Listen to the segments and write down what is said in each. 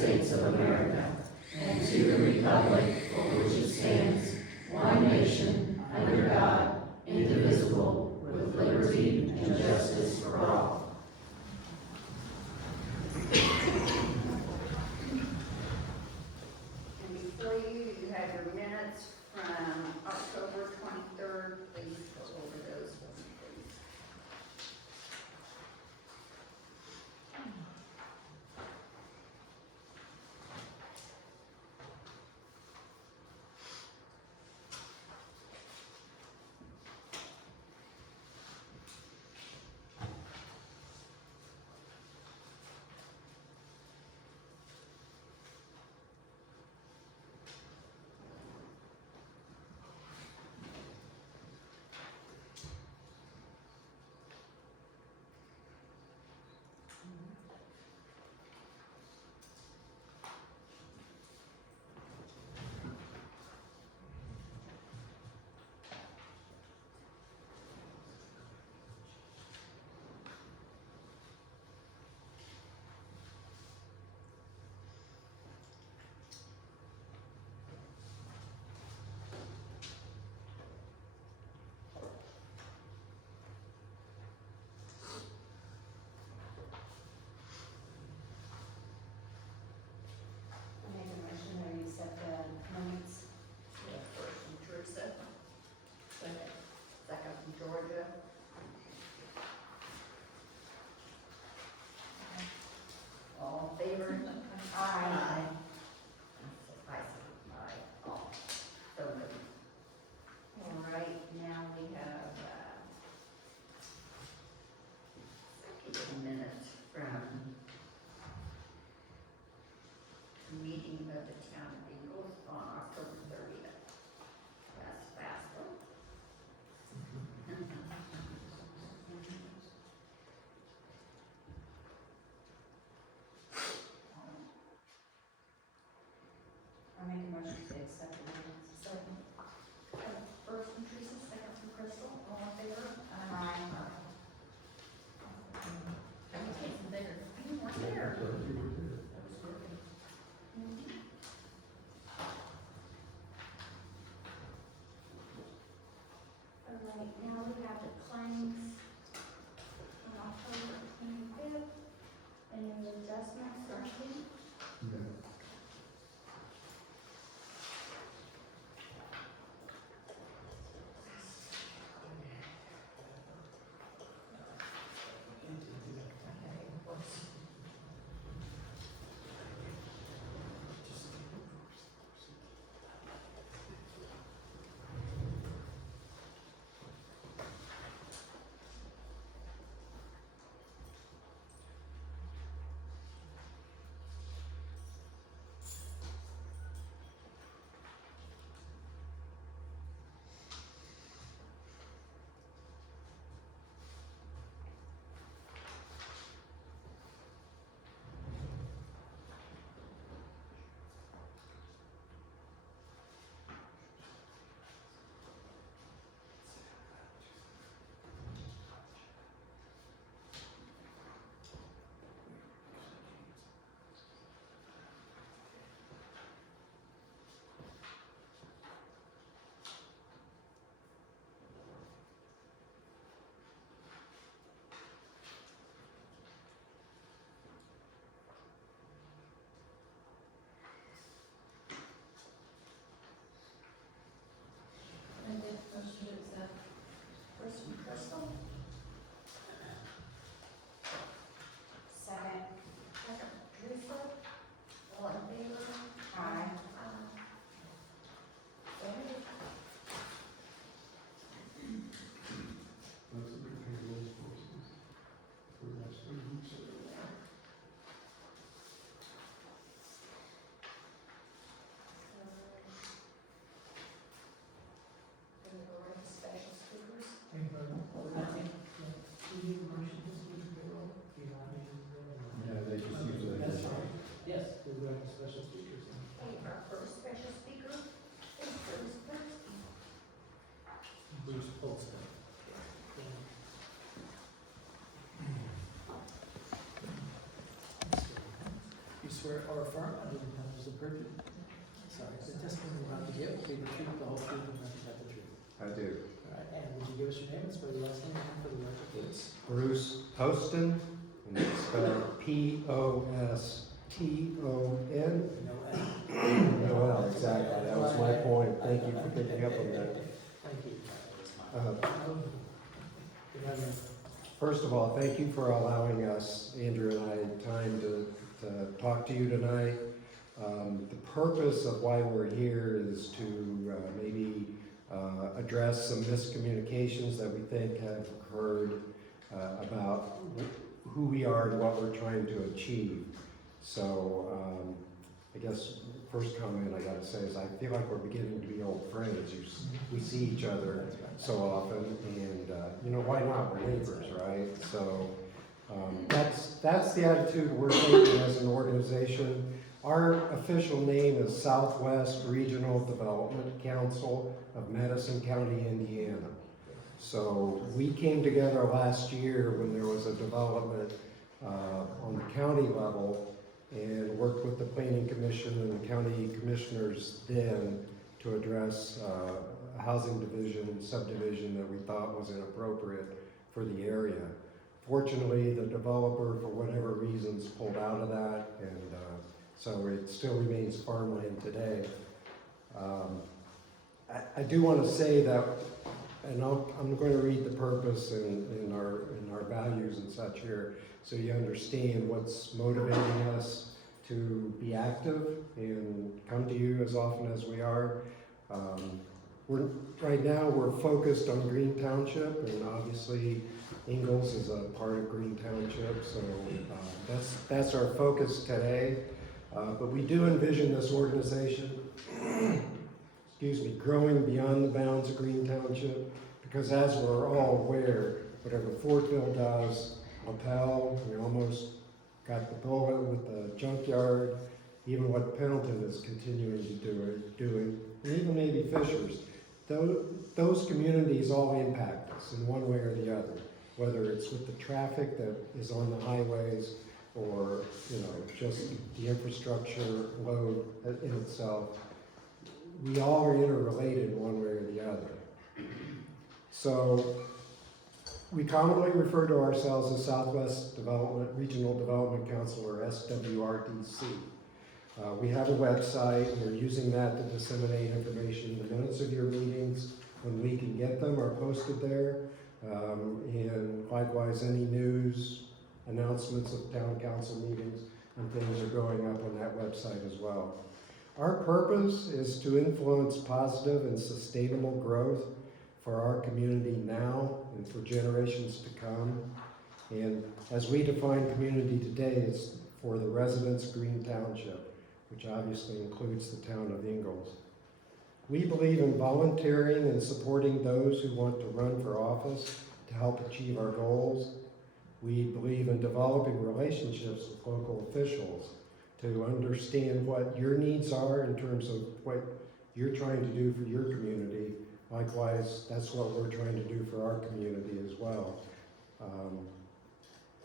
States of America and to the republic for which it stands, one nation, under God, indivisible, with liberty and justice for all. And before you, you have your minutes from October 23rd. Please go over those with me, please. I make a motion that we accept the minutes. First from Teresa. Second from Georgia. All in favor? Aye. I say aye, all. So moved. All right, now we have, second minute from the meeting of the town of Ingalls on October 30th. That's fast, though. I make a motion to accept the minutes. Second. First from Teresa, second from Crystal, all in favor? Aye. That was getting bigger. You weren't there. All right, now we have the claims from October 25th, and the adjustments, Darcy. I make a motion to accept. First from Crystal, Second. second from Teresa, all in favor? Aye. So moved. That's a big payroll process for the last 3 weeks. Can we go right to special speakers? Yeah, they just use it. That's fine. Yes, we're going to special speakers. Okay, our first special speaker is Bruce Bernstein. Bruce Polson. He's swear or affirm under the penalties of perjury? Sorry, the testimony you're about to give will be the truth, the whole truth, and nothing but the truth. I do. All right, and would you give us your name and spell your last name and for the record, please? Bruce Poston, and it's spelled Poston. No, No, well, exactly, that was my point. Thank you for picking up on that. Thank you. Uh, Good having you. First of all, thank you for allowing us, Andrew and I, time to talk to you tonight. The purpose of why we're here is to maybe address some miscommunications that we think have occurred about who we are and what we're trying to achieve. So I guess first comment I gotta say is I feel like we're beginning to be old friends. We see each other so often, and you know, why not? We're neighbors, right? So that's the attitude we're taking as an organization. Our official name is Southwest Regional Development Council of Madison County, Indiana. So we came together last year when there was a development on the county level and worked with the Planning Commission and the county commissioners then to address a housing subdivision that we thought was inappropriate for the area. Fortunately, the developer, for whatever reasons, pulled out of that, and so it still remains farmland today. I do want to say that, and I'm going to read the purpose and our values and such here, so you understand what's motivating us to be active and come to you as often as we are. Right now we're focused on Green Township, and obviously Ingalls is a part of Green Township, so that's our focus today. But we do envision this organization, excuse me, growing beyond the bounds of Green Township, because as we're all aware, whatever Fortville does, Appel, we almost got the bullet with the junkyard, even what Pendleton is continuing to doing, and even maybe Fishers. Those communities all impact us in one way or the other, whether it's with the traffic that is on the highways or, you know, just the infrastructure load in itself. We all are interrelated one way or the other. So we commonly refer to ourselves as Southwest Regional Development Council, or SWRDC. We have a website. We're using that to disseminate information. The minutes of your meetings, when we can get them, are posted there. And likewise, any news, announcements of town council meetings and things are going up on that website as well. Our purpose is to influence positive and sustainable growth for our community now and for generations to come. And as we define community today, it's for the residents of Green Township, which obviously includes the town of Ingalls. We believe in volunteering and supporting those who want to run for office to help achieve our goals. We believe in developing relationships with local officials to understand what your needs are in terms of what you're trying to do for your community. Likewise, that's what we're trying to do for our community as well.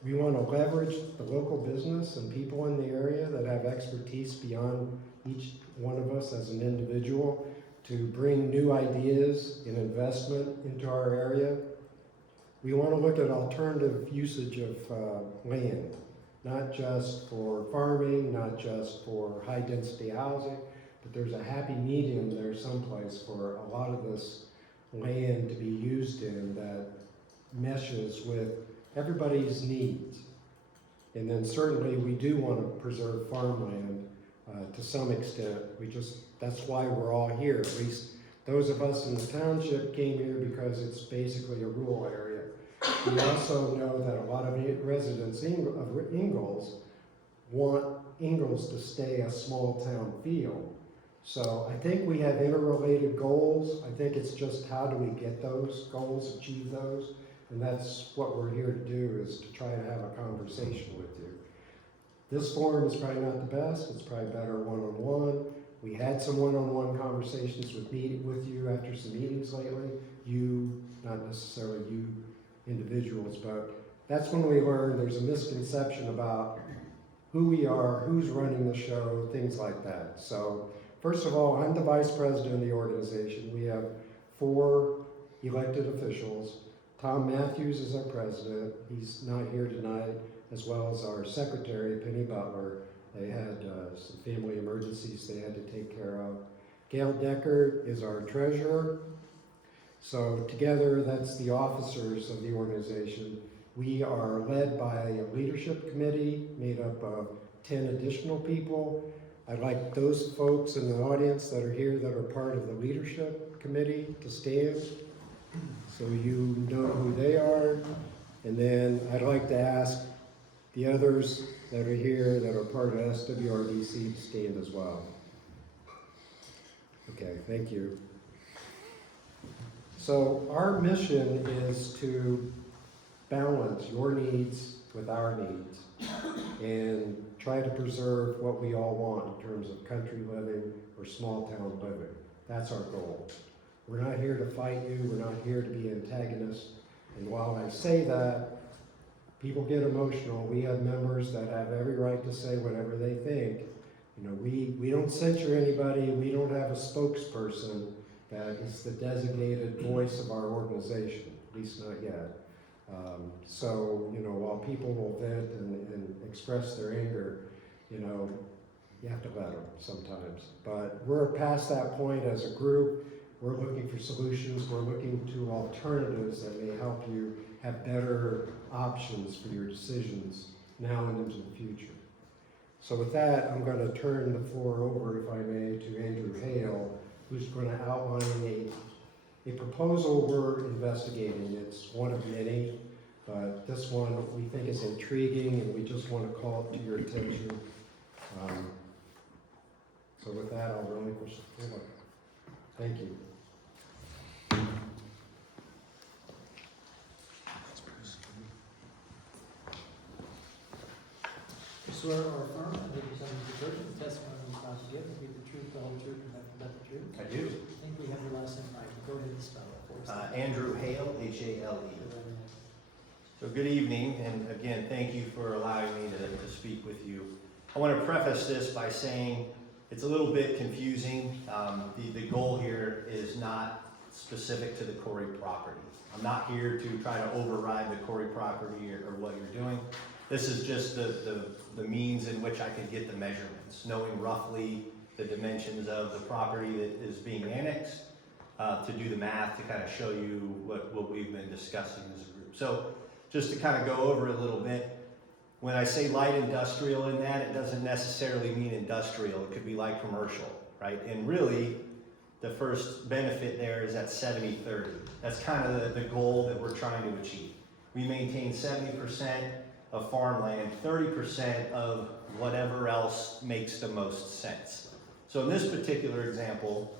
We want to leverage the local business and people in the area that have expertise beyond each one of us as an individual to bring new ideas and investment into our area. We want to look at alternative usage of land, not just for farming, not just for high-density housing, but there's a happy medium there someplace for a lot of this land to be used in that meshes with everybody's needs. And then certainly we do want to preserve farmland to some extent. That's why we're all here. At least those of us in the township came here because it's basically a rural area. We also know that a lot of residents of Ingalls want Ingalls to stay a small town feel. So I think we have interrelated goals. I think it's just how do we get those goals, achieve those, and that's what we're here to do, is to try to have a conversation with you. This forum is probably not the best. It's probably better one-on-one. We had some one-on-one conversations with you after some meetings lately. You, not necessarily you individuals, but that's when we learned there's a misconception about who we are, who's running the show, things like that. So first of all, I'm the vice president of the organization. We have 4 elected officials. Tom Matthews is our president. He's not here tonight, as well as our secretary, Penny Butler. They had some family emergencies they had to take care of. Gail Decker is our treasurer. So together, that's the officers of the organization. We are led by a leadership committee made up of 10 additional people. I'd like those folks in the audience that are here that are part of the leadership committee to stand so you know who they are. And then I'd like to ask the others that are here that are part of SWRDC to stand as well. Okay, thank you. So our mission is to balance your needs with our needs and try to preserve what we all want in terms of country living or small town living. That's our goal. We're not here to fight you, we're not here to be antagonists. And while I say that, people get emotional. We have members that have every right to say whatever they think. You know, we don't censure anybody, we don't have a spokesperson that is the designated voice of our organization, at least not yet. So, you know, while people will vent and express their anger, you know, you have to let them sometimes. But we're past that point as a group. We're looking for solutions. We're looking to alternatives that may help you have better options for your decisions now and into the future. So with that, I'm going to turn the floor over, if I may, to Andrew Hale, who's going to outline a proposal we're investigating. It's one of many, but this one we think is intriguing and we just want to call it to your attention. So with that, I'll relinquish the floor. Thank you. I swear or affirm that the presenting the church the testimony you about to give will be the truth, the whole truth, and nothing but the truth. I do. I think we have your last name right. Go ahead and spell it for us. Andrew Hale, H-A-L-E. So good evening, and again, thank you for allowing me to speak with you. I want to preface this by saying it's a little bit confusing. The goal here is not specific to the Corey property. I'm not here to try to override the Corey property or what you're doing. This is just the means in which I can get the measurements, knowing roughly the dimensions of the property that is being annexed, to do the math to kind of show you what we've been discussing as a group. So just to kind of go over it a little bit, when I say light industrial in that, it doesn't necessarily mean industrial. It could be light commercial, right? And really, the first benefit there is that 70-30. That's kind of the goal that we're trying to achieve. We maintain 70% of farmland, 30% of whatever else makes the most sense. So in this particular example,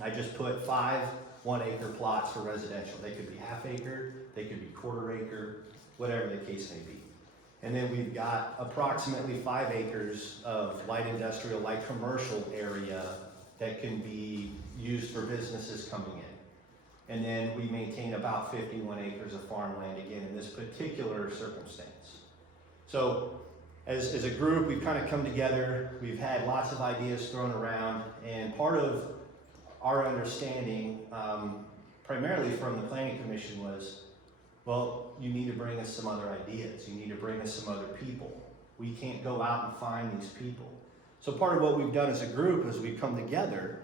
I just put 5 1-acre plots for residential. They could be half acre, they could be quarter acre, whatever the case may be. And then we've got approximately 5 acres of light industrial, light commercial area that can be used for businesses coming in. And then we maintain about 51 acres of farmland, again, in this particular circumstance. So as a group, we've kind of come together, we've had lots of ideas thrown around, and part of our understanding, primarily from the Planning Commission, was, well, you need to bring us some other ideas. You need to bring us some other people. We can't go out and find these people. So part of what we've done as a group is we've come together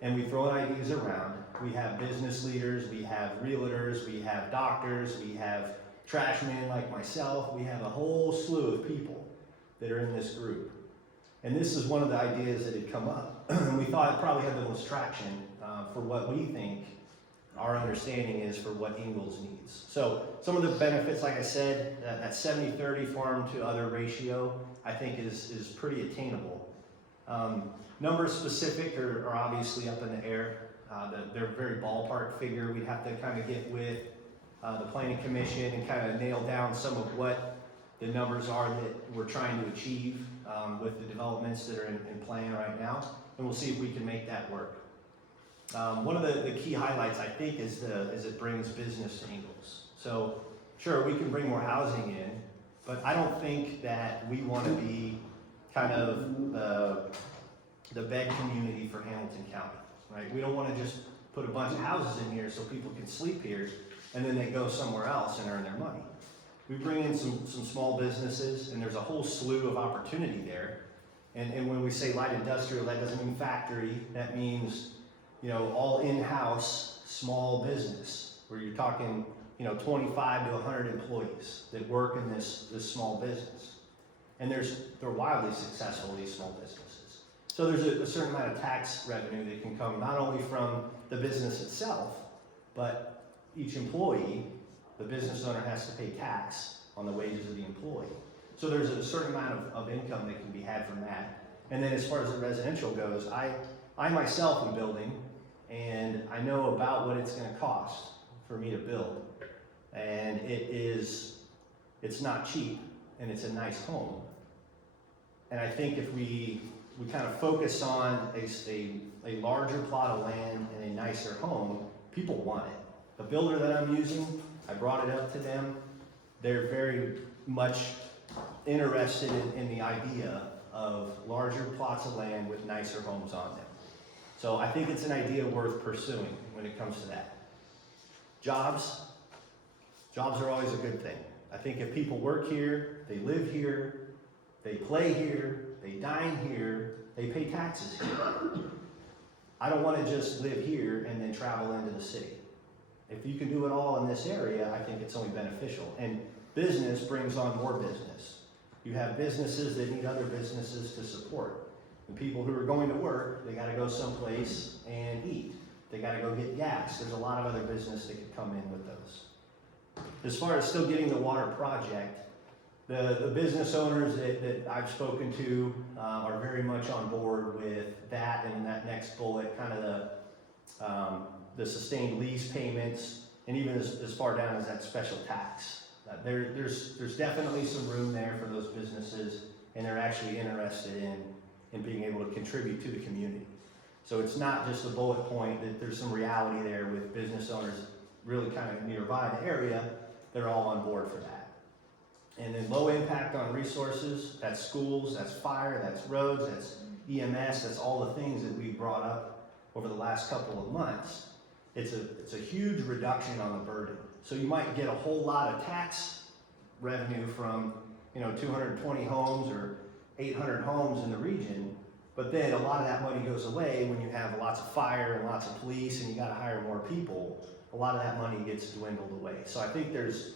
and we've thrown ideas around. We have business leaders, we have realtors, we have doctors, we have trash men like myself. We have a whole slew of people that are in this group. And this is one of the ideas that had come up. We thought it probably had the most traction for what we think our understanding is for what Ingalls needs. So some of the benefits, like I said, that 70-30 farm to other ratio, I think is pretty attainable. Numbers specific are obviously up in the air. They're a very ballpark figure. We'd have to kind of get with the Planning Commission and kind of nail down some of what the numbers are that we're trying to achieve with the developments that are in plan right now, and we'll see if we can make that work. One of the key highlights, I think, is it brings business to Ingalls. So sure, we can bring more housing in, But I don't think that we want to be kind of the bed community for Hamilton County, right? We don't want to just put a bunch of houses in here so people can sleep here and then they go somewhere else and earn their money. We bring in some small businesses, and there's a whole slew of opportunity there. And when we say light industrial, that doesn't mean factory. That means, you know, all in-house small business, where you're talking, you know, 25 to 100 employees that work in this small business. And they're wildly successful, these small businesses. So there's a certain amount of tax revenue that can come not only from the business itself, but each employee, the business owner has to pay tax on the wages of the employee. So there's a certain amount of income that can be had from that. And then as far as the residential goes, I myself am building, and I know about what it's gonna cost for me to build. And it's not cheap, and it's a nice home. And I think if we kind of focus on a larger plot of land and a nicer home, people want it. The builder that I'm using, I brought it up to them. They're very much interested in the idea of larger plots of land with nicer homes on them. So I think it's an idea worth pursuing when it comes to that. Jobs are always a good thing. I think if people work here, they live here, they play here, they dine here, they pay taxes here. I don't want to just live here and then travel into the city. If you can do it all in this area, I think it's only beneficial. And business brings on more business. You have businesses that need other businesses to support. And people who are going to work, they got to go someplace and eat. They got to go get gas. There's a lot of other business that could come in with those. As far as still getting the water project, the business owners that I've spoken to are very much on board with that and that next bullet, kind of the sustained lease payments, and even as far down as that special tax. There's definitely some room there for those businesses, and they're actually interested in being able to contribute to the community. So it's not just a bullet point, that there's some reality there with business owners really kind of nearby the area. They're all on board for that. And then low impact on resources, that's schools, that's fire, that's roads, that's EMS, that's all the things that we brought up over the last couple of months. It's a huge reduction on the burden. So you might get a whole lot of tax revenue from, 220 homes or 800 homes in the region, but then a lot of that money goes away when you have lots of fire and lots of police and you gotta hire more people. A lot of that money gets dwindled away. So I think there's,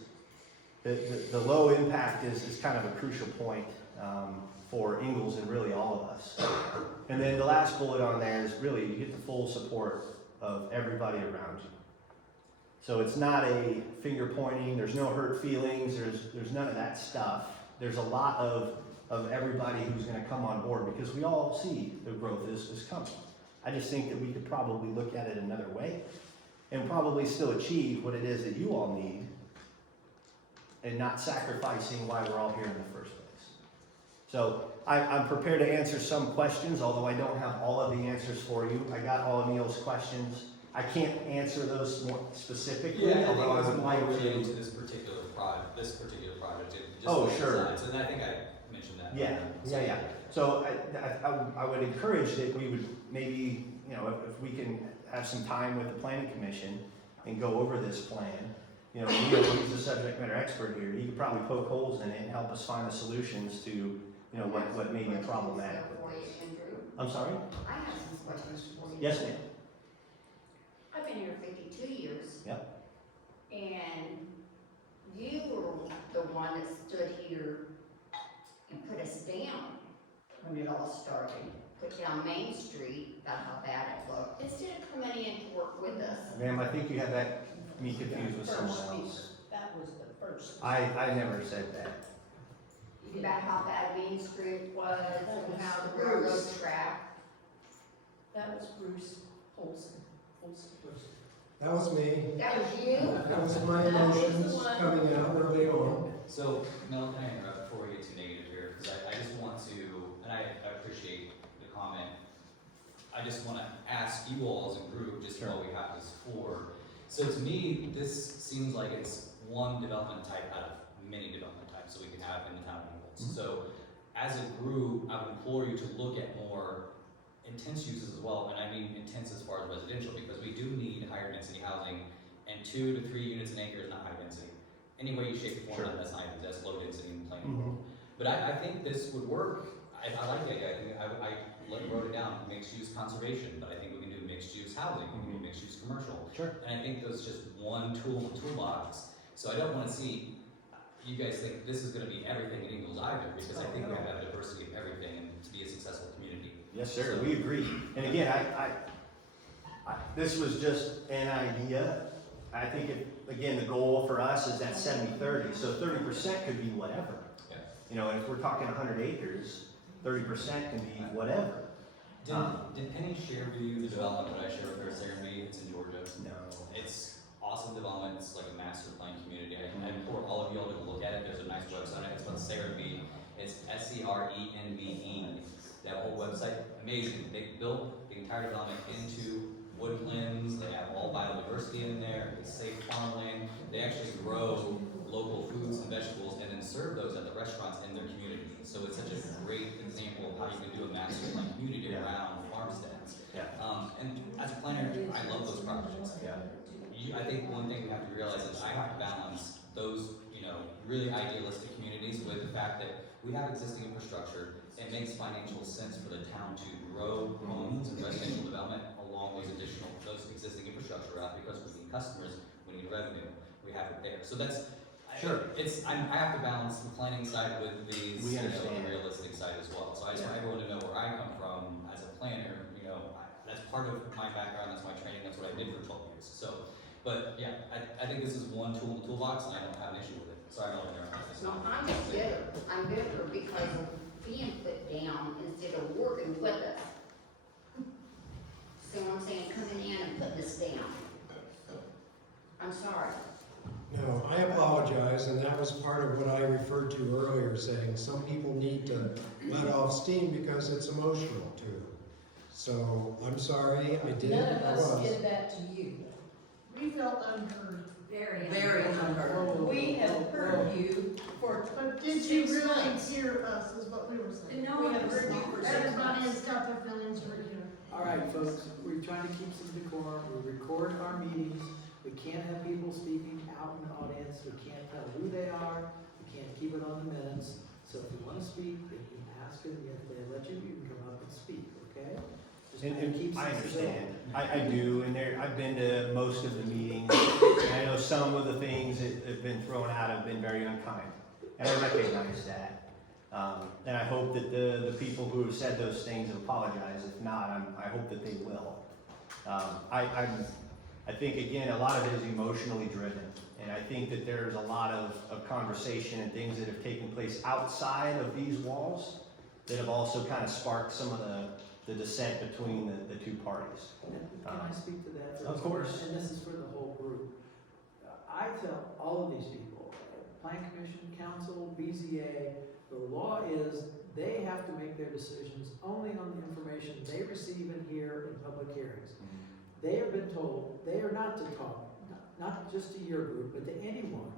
the low impact is kind of a crucial point for Ingalls and really all of us. And then the last bullet on there is really you get the full support of everybody around you. So it's not a finger pointing, there's no hurt feelings, there's none of that stuff. There's a lot of everybody who's gonna come on board because we all see the growth is coming. I just think that we could probably look at it another way and probably still achieve what it is that you all need and not sacrificing why we're all here in the first place. So I'm prepared to answer some questions, although I don't have all of the answers for you. I got all of Neil's questions. I can't answer those more specifically, Yeah, I think although I it's would more like related to. to this particular project, and just Oh, the sure. design. So then I think I mentioned that. Yeah. So I would encourage that we would maybe, if we can have some time with the planning commission and go over this plan. Neil, he's the subject matter expert here. He could probably poke holes in it and help us find the solutions to, what may be problematic with this. I'm sorry? I have some questions for you. Yes, ma'am. I've been here 52 years. Yep. And you were the one that stood here and put us down when it all started. Put down Main Street about how bad it looked, instead of coming in to work with us. Ma'am, I think you have me confused with someone else. That was the first. I never said that. About how bad Main Street was and how the railroad track. That was Bruce Olson. That was me. That was you? That was my emotions coming out early on. So, Mel, can I interrupt before we get too negative here? Because I just want to, and I appreciate the comment. I just want to ask you all as a group just what we have this for. So to me, this seems like it's one development type out of many development types. so we can have in the town of Ingalls. So as a group, I would implore you to look at more intense uses as well, and I mean intense as far as residential, because we do need higher density housing, and 2 to 3 units an acre is not high density. Any way you shape or form that, that's high, that's low density in plain world. But I think this would work. I like the idea. I wrote it down, mixed use conservation, but I think we can do mixed use housing, we can do mixed use commercial. Sure. And I think that's just one tool in the toolbox. So I don't wanna see you guys think this is gonna be everything in Ingalls either, because I think we have to have a diversity of everything and to be a successful community. Yes, sir, we agree. And again, this was just an idea. I think again, the goal for us is that 70-30, so 30% could be whatever. Yeah. You know, if we're talking 100 acres, 30% can be whatever. Did Penny share with you the development that I shared with her, Serenity? It's in Georgia. No. It's awesome development. It's like a master plan community. I implore all of y'all to look at it. There's a nice website. It's called Serenity. It's SCRENVE. That whole website, amazing. They built the entire development into woodlands. They have all biodiversity in there. It's safe farmland. They actually grow local foods and vegetables and then serve those at the restaurants in their community. So it's such a great example of how you can do a master plan community around farmsteads. Yeah. And as a planner, I love those projects. Yeah. I think one thing we have to realize is I have to balance those, really idealistic communities with the fact that we have existing infrastructure. It makes financial sense for the town to grow homes and residential development along those existing infrastructure routes, because we need customers, we need revenue, we have it there. So that's, Sure. I have to balance the planning side with the We understand. realistic side as well. So I just want everyone to know where I come from as a planner. That's part of my background, that's my training, that's what I did for 12 years. So, but yeah, I think this is one tool in the toolbox, and I don't have an issue with it. Sorry, I'm not there. No, I'm bitter. I'm bitter because of being put down instead of working with us. See what I'm saying? Coming in and putting us down. I'm sorry. No, I apologize, and that was part of what I referred to earlier, saying some people need to let off steam because it's emotional to them. So, I'm sorry, I did, None of I us was. did that to you. We felt unheard. Very unheard. We have heard you for But did you 6 really months. hear us, is what we were saying. No, we have heard you for 6 Everybody months. has got their feelings hurt here. All right, folks, we're trying to keep some decorum, we record our meetings, we can't have people speaking out in the audience, we can't tell who they are, we can't keep it on the minutes. So if you wanna speak, if you ask them, if they let you, you can come up and speak, okay? Just And kinda keep I some understand, civility. I do, and I've been to most of the meetings, and I know some of the things that have been thrown out have been very unkind, and I recognize that. And I hope that the people who have said those things apologize. If not, I hope that they will. I think, again, a lot of it is emotionally driven, and I think that there's a lot of conversation and things that have taken place outside of these walls that have also kind of sparked some of the dissent between the two parties. Can I speak to that? for a Of course. second? And this is for the whole group. I tell all of these people, Plan Commission, Council, BZA, the law is they have to make their decisions only on the information they receive and hear in public hearings. They have been told they are not to talk, not just to your group, but to anyone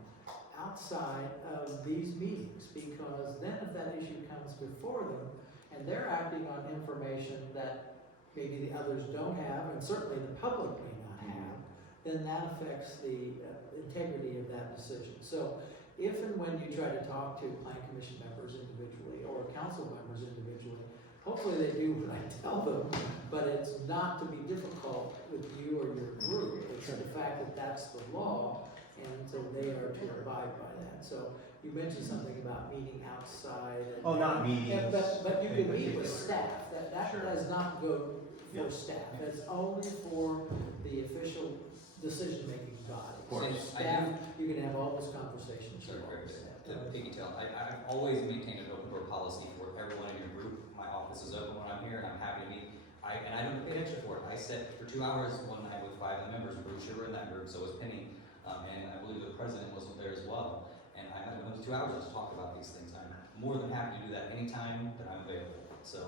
outside of these meetings, because then if that issue comes before them and they're acting on information that maybe the others don't have, and certainly the public may not have, then that affects the integrity of that decision. So if and when you try to talk to Plan Commission members individually or council members individually, hopefully they do what I tell them, but it's not to be difficult with you or your group. It's the fact that that's the law, and so they are to abide by that. So you mentioned something about meeting outside. And, Oh, not meetings. Yeah, but you in can meet with particular. staff. That Sure. does not go for Yeah. staff. That's only for the official decision-making body. Of course. So I staff, you can have all those conversations. Sure, with all very the good. staff. To piggytail, I've always maintained an open door policy for everyone in your group. My office is open when I'm here, and I'm happy to meet. And I don't get paid extra for it. I sat for 2 hours one night with 5 of the members. Bruce, you were in that group, so was Penny, and I believe the president was there as well. And I had 2 hours to talk about these things. I'm more than happy to do that anytime that I'm available. So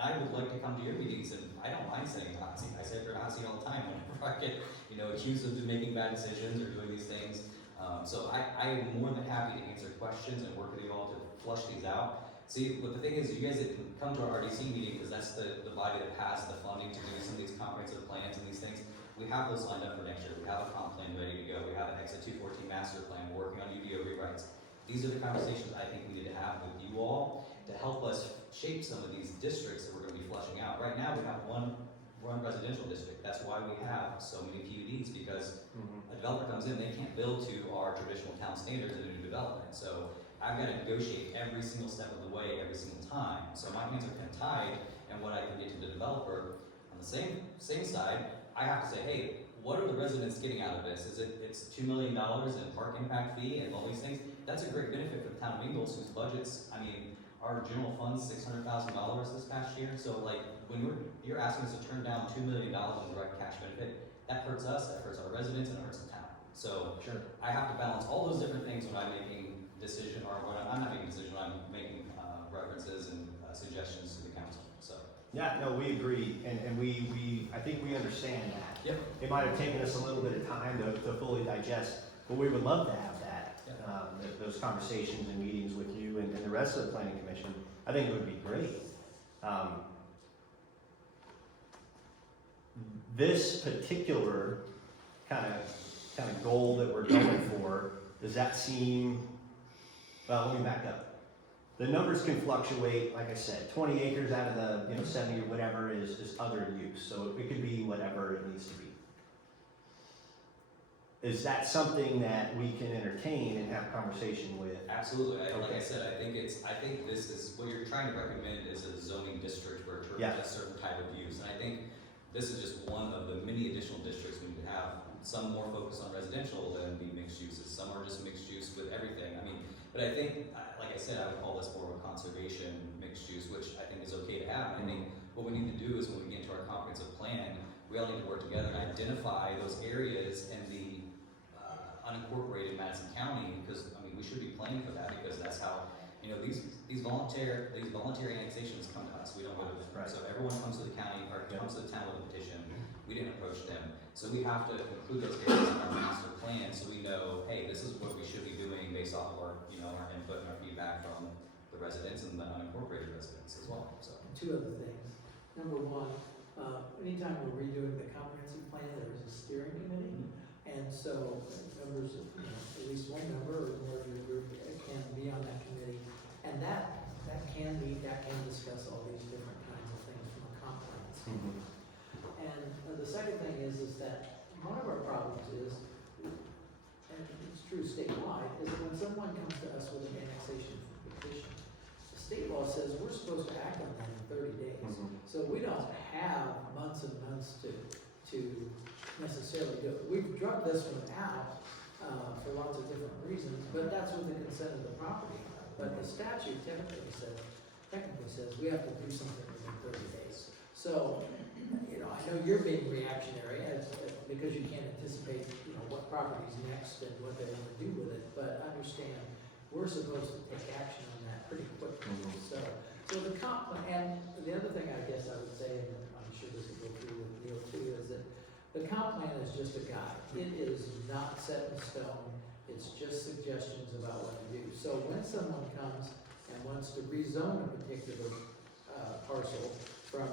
I would like to come to your meetings, and I don't mind sitting in the hot seat. I sit there in the hot seat all the time whenever I get, accused of making bad decisions or doing these things. So I am more than happy to answer questions and work with you all to flush these out. See, but the thing is, you guys didn't come to our RDC meeting because that's the body that has the funding to do some of these comprehensive plans and these things. We have those lined up for next year. We have a comp plan ready to go. We have an exit 214 master plan. We're working on UDO rewrites. These are the conversations I think we need to have with you all to help us shape some of these districts that we're going to be flushing out. Right now, we have one residential district. That's why we have so many PUDs, because a developer comes in, they can't build to our traditional town standards in a new development. So I've got to negotiate every single step of the way, every single time. So my hands are kind of tied, and what I can get to the developer on the same side, I have to say, hey, what are the residents getting out of this? It's $2 million in park impact fee and all these things. That's a great benefit for the town of Ingalls, whose budgets, I mean, our general fund's $600,000 this past year. So like, when you're asking us to turn down $2 million in direct cash benefit, that hurts us, that hurts our residents, and it hurts the town. So Sure. I have to balance all those different things when I'm making decision, or when I'm not making a decision, when I'm making references and suggestions to the council. So Yeah, no, we agree, and we I think we understand that. Yep. It might have taken us a little bit of time to fully digest, but we would love to have that, those conversations and meetings with you and the rest of the planning commission. I think it would be great. This particular kind of goal that we're going for, does that seem, well, let me back up. The numbers can fluctuate, like I said, 20 acres out of the 70 or whatever is other use, so it could be whatever it needs to be. Is that something that we can entertain and have conversation with? absolutely, like Okay. I said, I think this is what you're trying to recommend is a zoning district where it Yeah. a certain type of use, and I think this is just one of the many additional districts we need to have. Some more focused on residential than the mixed uses. Some are just mixed use with everything. I mean, but I think, like I said, I would call this more of a conservation mixed use, which I think is okay to have. And I think what we need to do is when we get into our comprehensive plan, we all need to work together and identify those areas in the unincorporated Madison County, because I mean we should be planning for that, because that's how these voluntary annexations come to us. We don't go to them. Right. So everyone comes to the county or comes to the town with a petition. We didn't approach them. So we have to include those areas in our master plan so we know, hey, this is what we should be doing based off of our our input and our feedback from the residents and the unincorporated residents as well. So Two other things. Number one, anytime we're redoing the comprehensive plan, there is a steering committee. And so members, at least one member or more of your group can be on that committee. And that can discuss all these different kinds of things from a comp plan standpoint. And the second thing is that one of our problems is, and it's true statewide, is that when someone comes to us with an annexation petition, the state law says we're supposed to act on that in 30 days. So we don't have months and months to necessarily do it. We've drugged this one out for lots of different reasons, but that's with the consent of the property owner. But the statute technically says we have to do something within 30 days. So, I know you're being reactionary because you can't anticipate, what property's next and what they want to do with it. But understand, we're supposed to take action on that pretty quickly. So the comp plan, and the other thing I guess I would say, and I'm sure this will go through with Neil too, is that the comp plan is just a guide. It is not set in stone. It's just suggestions about what to do. So when someone comes and wants to rezone a particular parcel from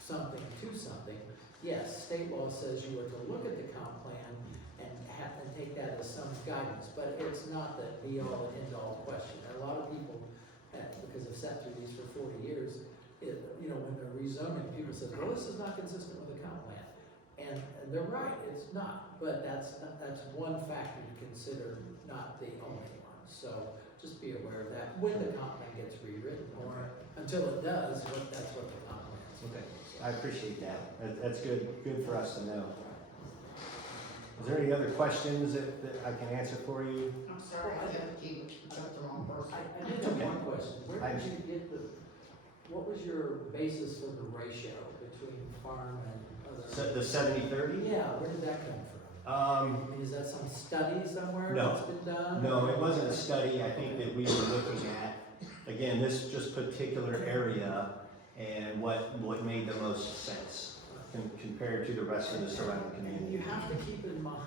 something to something, yes, state law says you are to look at the comp plan and take that as some guidance, but it's not the be-all and end-all question. And a lot of people, because I've sat through these for 40 years, when they're rezoning, people say, well, this is not consistent with the comp plan. And they're right, it's not, but that's one factor to consider, not the only one. So just be aware of that when the comp plan gets rewritten, or until it does, that's what the comp plan is. Okay, I appreciate that. That's good for us to know. Is there any other questions that I can answer for you? I'm sorry, I got the wrong person. I did have one question. Where did you get what was your basis for the ratio between farm and other? The 70-30? Yeah, where did that come from? Is that some study somewhere No. that's been done? No, it wasn't a study. I think that we were looking at, again, this just particular area and what made the most sense compared to the rest of the surrounding And community. you have to keep in mind,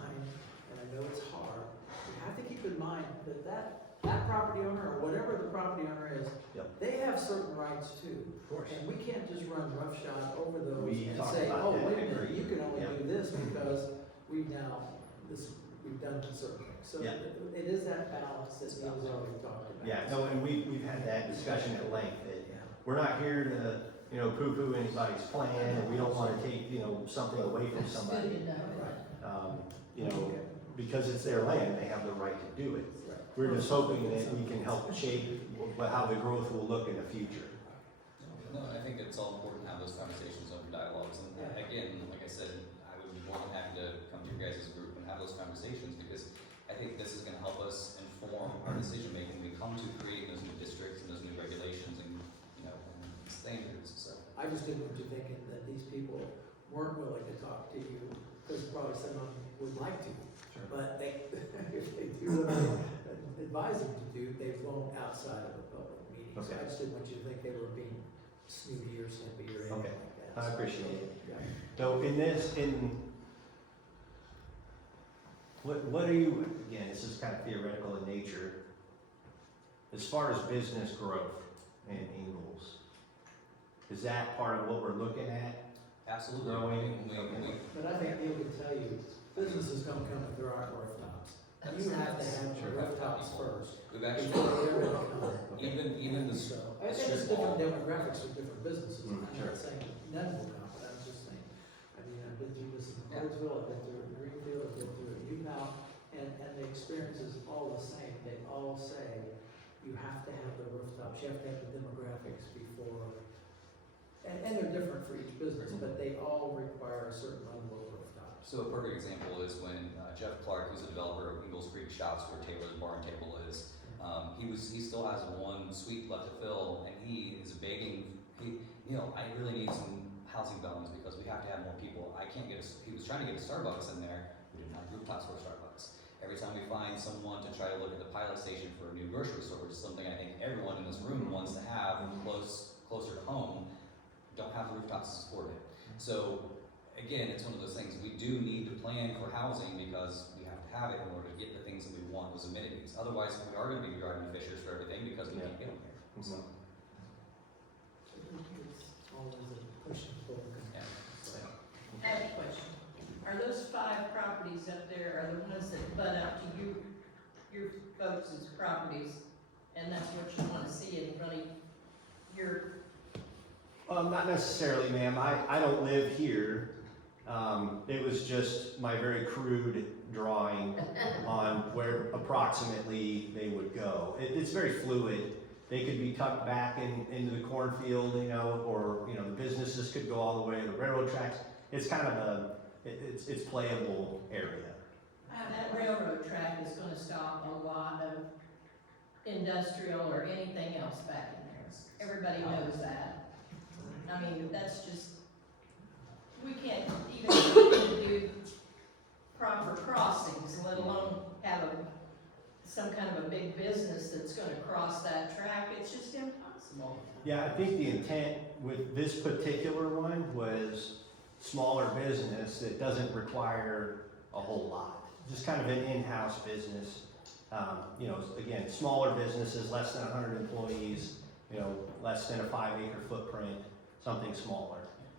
and I know it's hard, you have to keep in mind that that property owner, or whatever the property owner is, Yep. they have certain rights too. Of course. And we can't just run roughshod over those We and talked say, about oh, that. wait a I minute, agree. you can only Yeah. do this because we've done certain things. So Yeah. it is that balance that Neil's already talked about. Yeah, no, and we've had that discussion at length, that Yeah. we're not here to, poo-poo anybody's plan, and we don't wanna take, something away from somebody. Because it's their land, they have the right to do it. Right. We're just hoping that we can help shape how the growth will look in the future. No, I think it's all important to have those conversations, open dialogues, and again, like I said, I would be more than happy to come to your guys' group and have those conversations, because I think this is gonna help us inform our decision making when we come to creating those new districts and those new regulations and, and standards, so. I just didn't want you thinking that these people weren't willing to talk to you, because probably some of them would like to. But if they do what I advise them to do, they won't outside of a public meeting. So Okay. I just didn't want you to think they were being snooty or snippy or anything Okay. like that. I So, appreciate it. yeah. So what are you, again, this is kind of theoretical in nature, as far as business growth in Ingalls, is that part of what we're looking at? Absolutely. Growing. But I think Neil can tell you, businesses don't come if there aren't rooftops. You have to have Sure. rooftops first. We've actually, Before they're gonna come. even the, So, I think it's different demographics with different businesses. I'm Sure. not saying none will come, but I'm just saying, I've been through this in Hartsville, I've been through it in Greenfield, I've been through it in Utah, and the experience is all the same. They all say, you have to have the rooftops, you have to have the demographics before, and they're different for each business, but they all require a certain level of rooftops. so a perfect example is when Jeff Clark, who's a developer of Ingalls Creek Shops, where Taylor's Bar and Table is, he still has one suite left to fill, and he is begging, I really need some housing developments because we have to have more people. He was trying to get a Starbucks in there, we didn't have rooftops for a Starbucks. Every time we find someone to try to look at the pilot station for a new grocery store, which is something I think everyone in this room wants to have closer to home, don't have the rooftops to support it. So, again, it's one of those things, we do need to plan for housing because we have to have it in order to get the things that we want, those amenities. Otherwise, we are gonna be driving Fishers for everything because we can't get them here, so. It's always a push and pull. Yeah. I have a question. Are those 5 properties up there, are the ones that butt out to your folks' properties, and that's what you wanna see in front of your, Not necessarily, ma'am. I don't live here. It was just my very crude drawing on where approximately they would go. It's very fluid. They could be tucked back into the cornfield, or, the businesses could go all the way to the railroad tracks. It's kind of it's playable area. that railroad track is gonna stop a lot of industrial or anything else back in there. Everybody knows that. I mean, that's just, we can't even do proper crossings, let alone have some kind of a big business that's gonna cross that track. It's just impossible. Yeah, I think the intent with this particular one was smaller business that doesn't require a whole lot. Just kind of an in-house business. Again, smaller businesses, less than 100 employees, less than a 5-acre footprint, something smaller.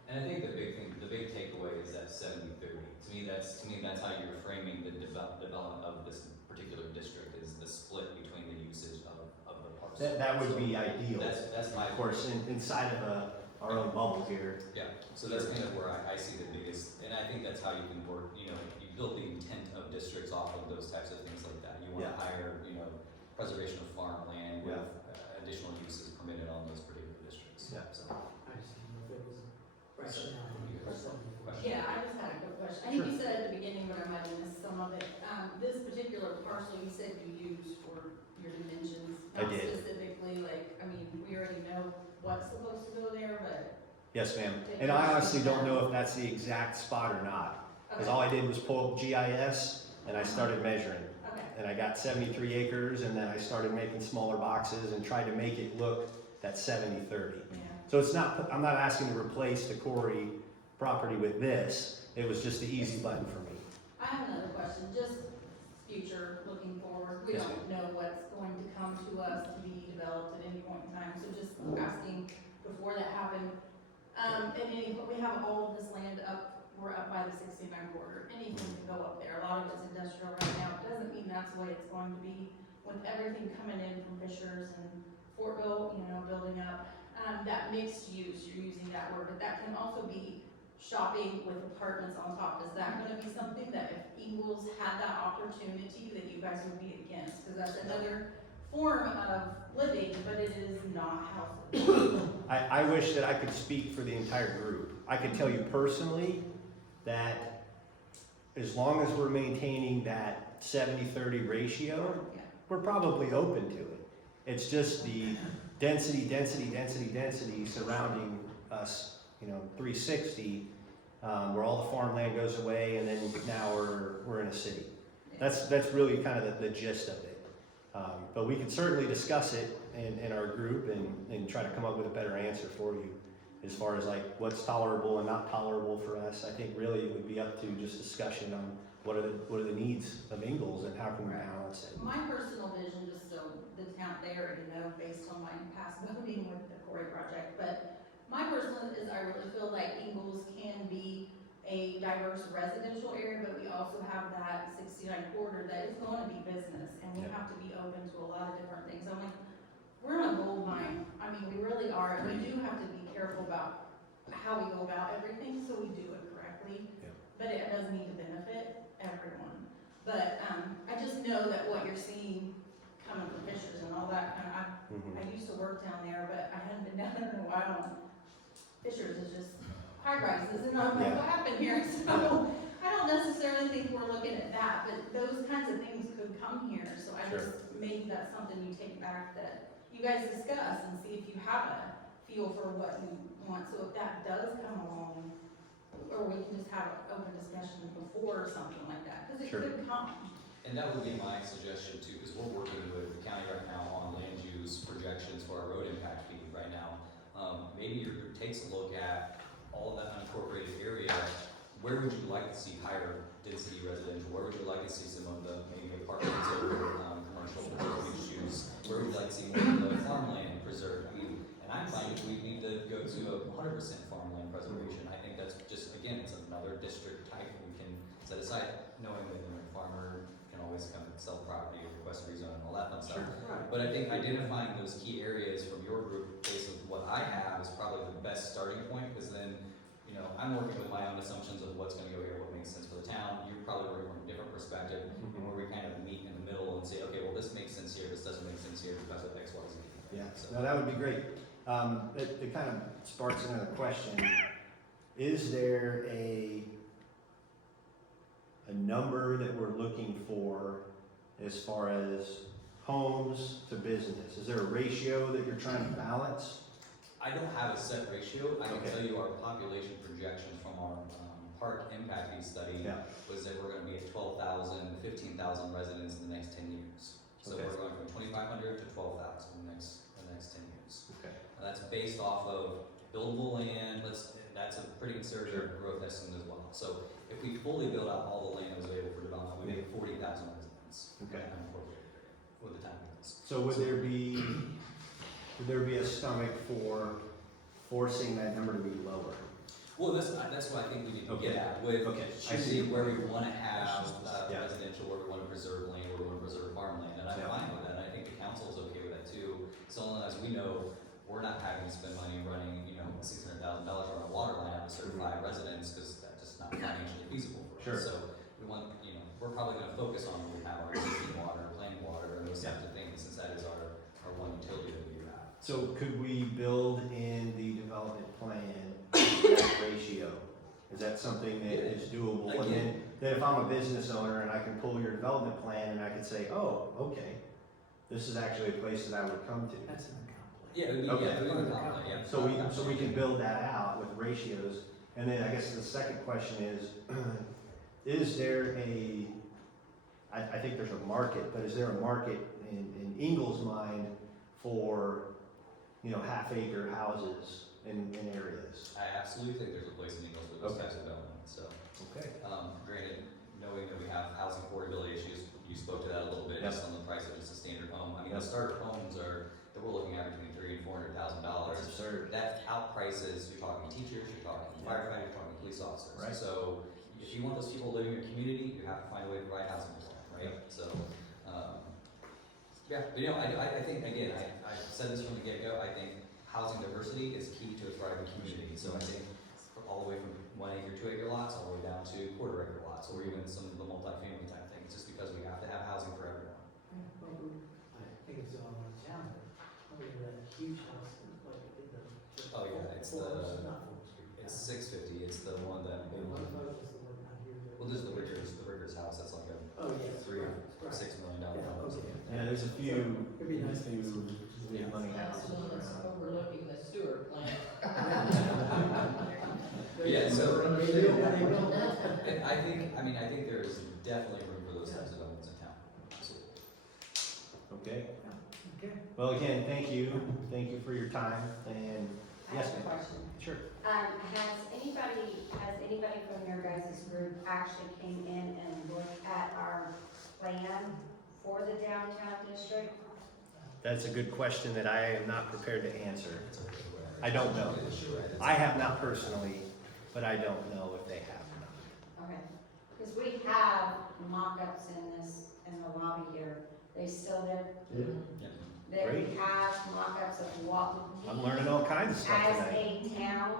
And I think the big takeaway is that 70-30. To me, that's how you're framing the development of this particular district, is the split between the usage of the parcel. That would be ideal. That's my. Of course, inside of our own bubble here. Yeah, so that's kind of where I see the biggest, and I think that's how you can work, you build the intent of districts off of those types of things like that. You want to hire, preservation of farmland with additional uses permitted on those particular districts. Yeah. So. I just didn't know if it was rationale or something. Yeah, I just had a quick question. I think you said at the beginning, but I might have missed some of it. This particular parcel you said you used for your dimensions. I Not did. specifically, we already know what's supposed to go there, but. Yes, ma'am. And I honestly don't know if that's the exact spot or not. Because all I did was pull up GIS and I started measuring. Okay. And I got 73 acres, and then I started making smaller boxes and tried to make it look that 70-30. Yeah. So I'm not asking to replace the Corey property with this. It was just the easy button for me. I have another question. Just future, looking forward. We Yes, don't know what's going to come to us to be developed at any point in time, so just asking before that happened. We have all of this land up, we're up by the 69 border, anything can go up there. A lot of it's industrial right now, it doesn't mean that's the way it's going to be. With everything coming in from Fishers and Fortville, building up, that mixed use, you're using that word, but that can also be shopping with apartments on top. Is that gonna be something that if Ingalls had that opportunity that you guys would be against? Cause that's another form of living, but it is not houses. I wish that I could speak for the entire group. I can tell you personally that as long as we're maintaining that 70-30 ratio, Yeah. we're probably open to it. It's just the density surrounding us, 360, where all the farmland goes away, and then now we're in a city. That's really kind of the gist of it. But we can certainly discuss it in our group and try to come up with a better answer for you as far as like what's tolerable and not tolerable for us. I think really it would be up to just discussion on what are the needs of Ingalls and how can we balance it. My personal vision, just so the town there, based on my past voting with the Corey project, but my personal is I really feel like Ingalls can be a diverse residential area, but we also have that 69 corridor that is going to be business, and we have to be open to a lot of different things. I'm like, we're in a gold mine. I mean, we really are, and we do have to be careful about how we go about everything, so we do it correctly. Yeah. But it does need to benefit everyone. But I just know that what you're seeing coming from Fishers and all that I used to work down there, but I hadn't been down there in a while. And Fishers is just high rises, and I'm like, what happened here? So I don't necessarily think we're looking at that, but those kinds of things could come here. So I just, maybe that's something you take back that you guys discuss and see if you have a feel for what you want. So if that does come along, or we can just have an open discussion before or something like that, because it could come. And that would be my suggestion too, because we're working with the county right now on land use projections for our road impact fee right now. Maybe your group takes a look at all of that unincorporated area. Where would you like to see higher density residential? Where would you like to see some of the maybe apartments over commercial mixed use? Where would you like to see more of the farmland preserved? And I'm fine if we need to go to a 100% farmland preservation. I think that's just, again, it's another district type we can set aside, knowing that the farmer can always come and sell property or request rezone and all that fun stuff. Right. But I think identifying those key areas from your group based on what I have is probably the best starting point, because then, I'm working with my own assumptions of what's gonna go here, what makes sense for the town. You're probably working from a different perspective, and where we kind of meet in the middle and say, okay, well, this makes sense here, this doesn't make sense here because of X, Y, Z. Yeah, So, no, that would be great. It kind of sparks another question. Is there a number that we're looking for as far as homes to business? Is there a ratio that you're trying to balance? I don't have a set ratio. I can Okay. tell you our population projections from our park impact fee study was that we're gonna be at 12,000, 15,000 residents in the next 10 years. So Okay. we're going from 2,500 to 12,000 in the next 10 years. Okay. And that's based off of buildable land. That's a pretty conservative growth estimate as well. So if we fully build out all the land that was available for development, we make 40,000 residents. Okay. in that unincorporated area with the time limits. So would there be a stomach for forcing that number to be lower? Well, that's what I think we need to Okay. get at with Okay. I see. choosing where we wanna have Yeah. residential, where we wanna preserve land, where we wanna preserve farmland, and I'm Yeah. fine with that, and I think the council's okay with that too. So long as we know we're not having to spend money running, $600,000 on a water line out to serve 5 residents, because that's just not financially feasible for us. Sure. So we want, we're probably gonna focus on when we have our existing water, plain water, and those types of things, since that is our one utility that we have. So could we build in the development plan that ratio? Is that something that is doable? And then if I'm a business owner and I can pull your development plan and I can say, oh, okay, this is actually a place that I would come to. That's an accomplishment. Yeah, it would be, Okay. yeah, it would be complicated, yeah. So we can build that out with ratios. And then I guess the second question is there I think there's a market, but is there a market in Ingalls' mind for, half-acre houses in areas? I absolutely think there's a place in Ingalls for those Okay. types of development, so. Okay. Granted, knowing that we have housing affordability issues, you spoke to that a little bit, Yep. just on the price of just a standard home. I mean, Yep. the starter homes that we're looking at between $300,000 and $400,000. That's absurd. That outprices, you're talking teachers, you're talking firefighters, you're talking police officers. Right. So if you want those people living in your community, you have to find a way to provide housing for them, right? So, yeah, but I think, again, I said this from the get-go, I think housing diversity is key to a thriving community. So I think all the way from 1 acre, 2 acre lots, all the way down to quarter acre lots, or even some of the multifamily type things, just because we have to have housing for everyone. I think it's the only one in town, probably that huge house, like in the. Oh, yeah, it's Not Fulton Street. It's 650, it's the one that, What about just the one out here? well, there's the Rickers house, that's like a Oh, yes. $3 or Right. $6 million Yeah, house. okay. Yeah, there's a few, It'd be nice to few see. big money That's houses the one that's around. overlooking the sewer plant. Yeah, so- They will. And I think there is definitely room for those types of developments in town. Absolutely. Okay, Okay. well, again, thank you for your time, and, I yes, have a ma'am. question. Sure. Has anybody from your guys' group actually came in and looked at our plan for the downtown district? That's a good question that I am not prepared to answer. I don't know. I have not personally, but I don't know if they have or not. Okay, because we have mock-ups in the lobby here. They still there? Yeah. That we Great. have mock-ups of what I'm we, learning all kinds of stuff as tonight. a town,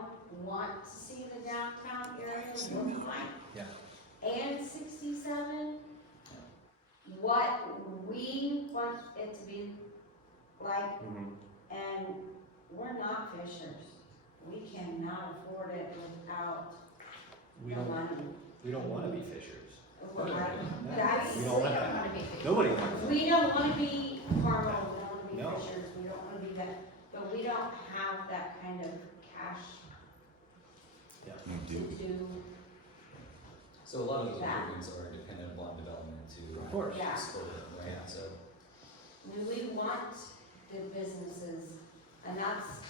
want to see the downtown area look like. Yeah. And 67, what we want it to be like, Mhm. and we're not fishers. We cannot afford it without We the don't, money. we don't wanna be fishers. Well, We don't want that. Nobody wants that. We don't wanna be Carmel, we don't wanna be No. fishers, we don't wanna be that, but we don't have that kind of cash to do. So a lot of those That. improvements are dependent upon development to. Of course. Yeah. spur them, right? So, We want the businesses, and that's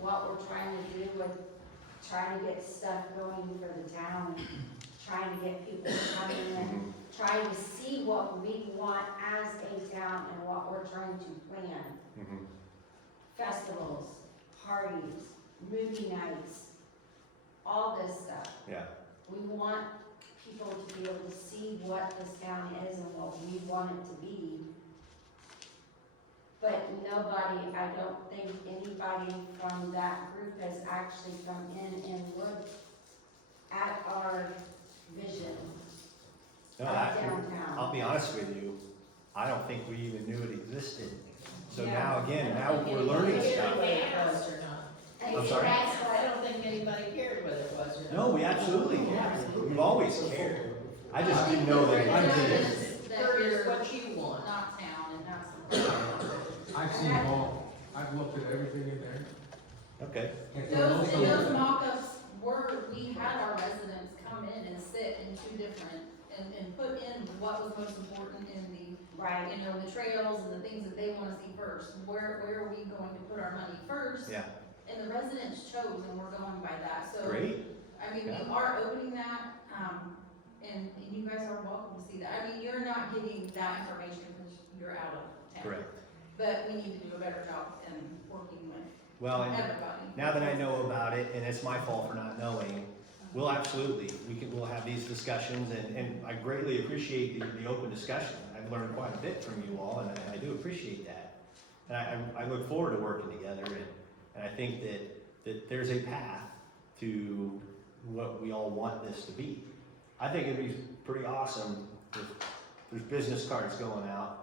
what we're trying to do with trying to get stuff going for the town, trying to get people to come in and trying to see what we want as a town and what we're trying to plan. Mhm. Festivals, parties, movie nights, all this stuff. Yeah, We want people to be able to see what this town is and what we want it to be. But nobody, I don't think anybody from that group has actually come in and looked at our vision no, of I'll downtown. be honest with you, I don't think we even knew it existed. So Yeah. now, again, now we're learning stuff. Whether it was or not. And I'm sorry? that's I what, don't think anybody cared whether it was or not. No, we absolutely cared. We've always cared. I just didn't know that it existed. Or is what you want. Not town, and that's. I've seen them all, I've looked at everything in there. Okay, Can't tell Those, nobody. and those mock-ups we had our residents come in and sit in two different, and put in what was most important in the, right, the trails and the things that they wanna see first. Where are we going to put our money first? yeah, And the residents chose, and we're going by that, so. great. I mean, we Yeah. are opening that, and you guys are welcome to see that. I mean, you're not getting that information because you're out of town. Correct. But we need to do a better job in working with Well, and everybody. now that I know about it, and it's my fault for not knowing, we'll absolutely, we'll have these discussions, and I greatly appreciate the open discussion. I've learned quite a bit from you all, and I do appreciate that. And I look forward to working together, and I think that there's a path to what we all want this to be. I think it'd be pretty awesome if there's business cards going out,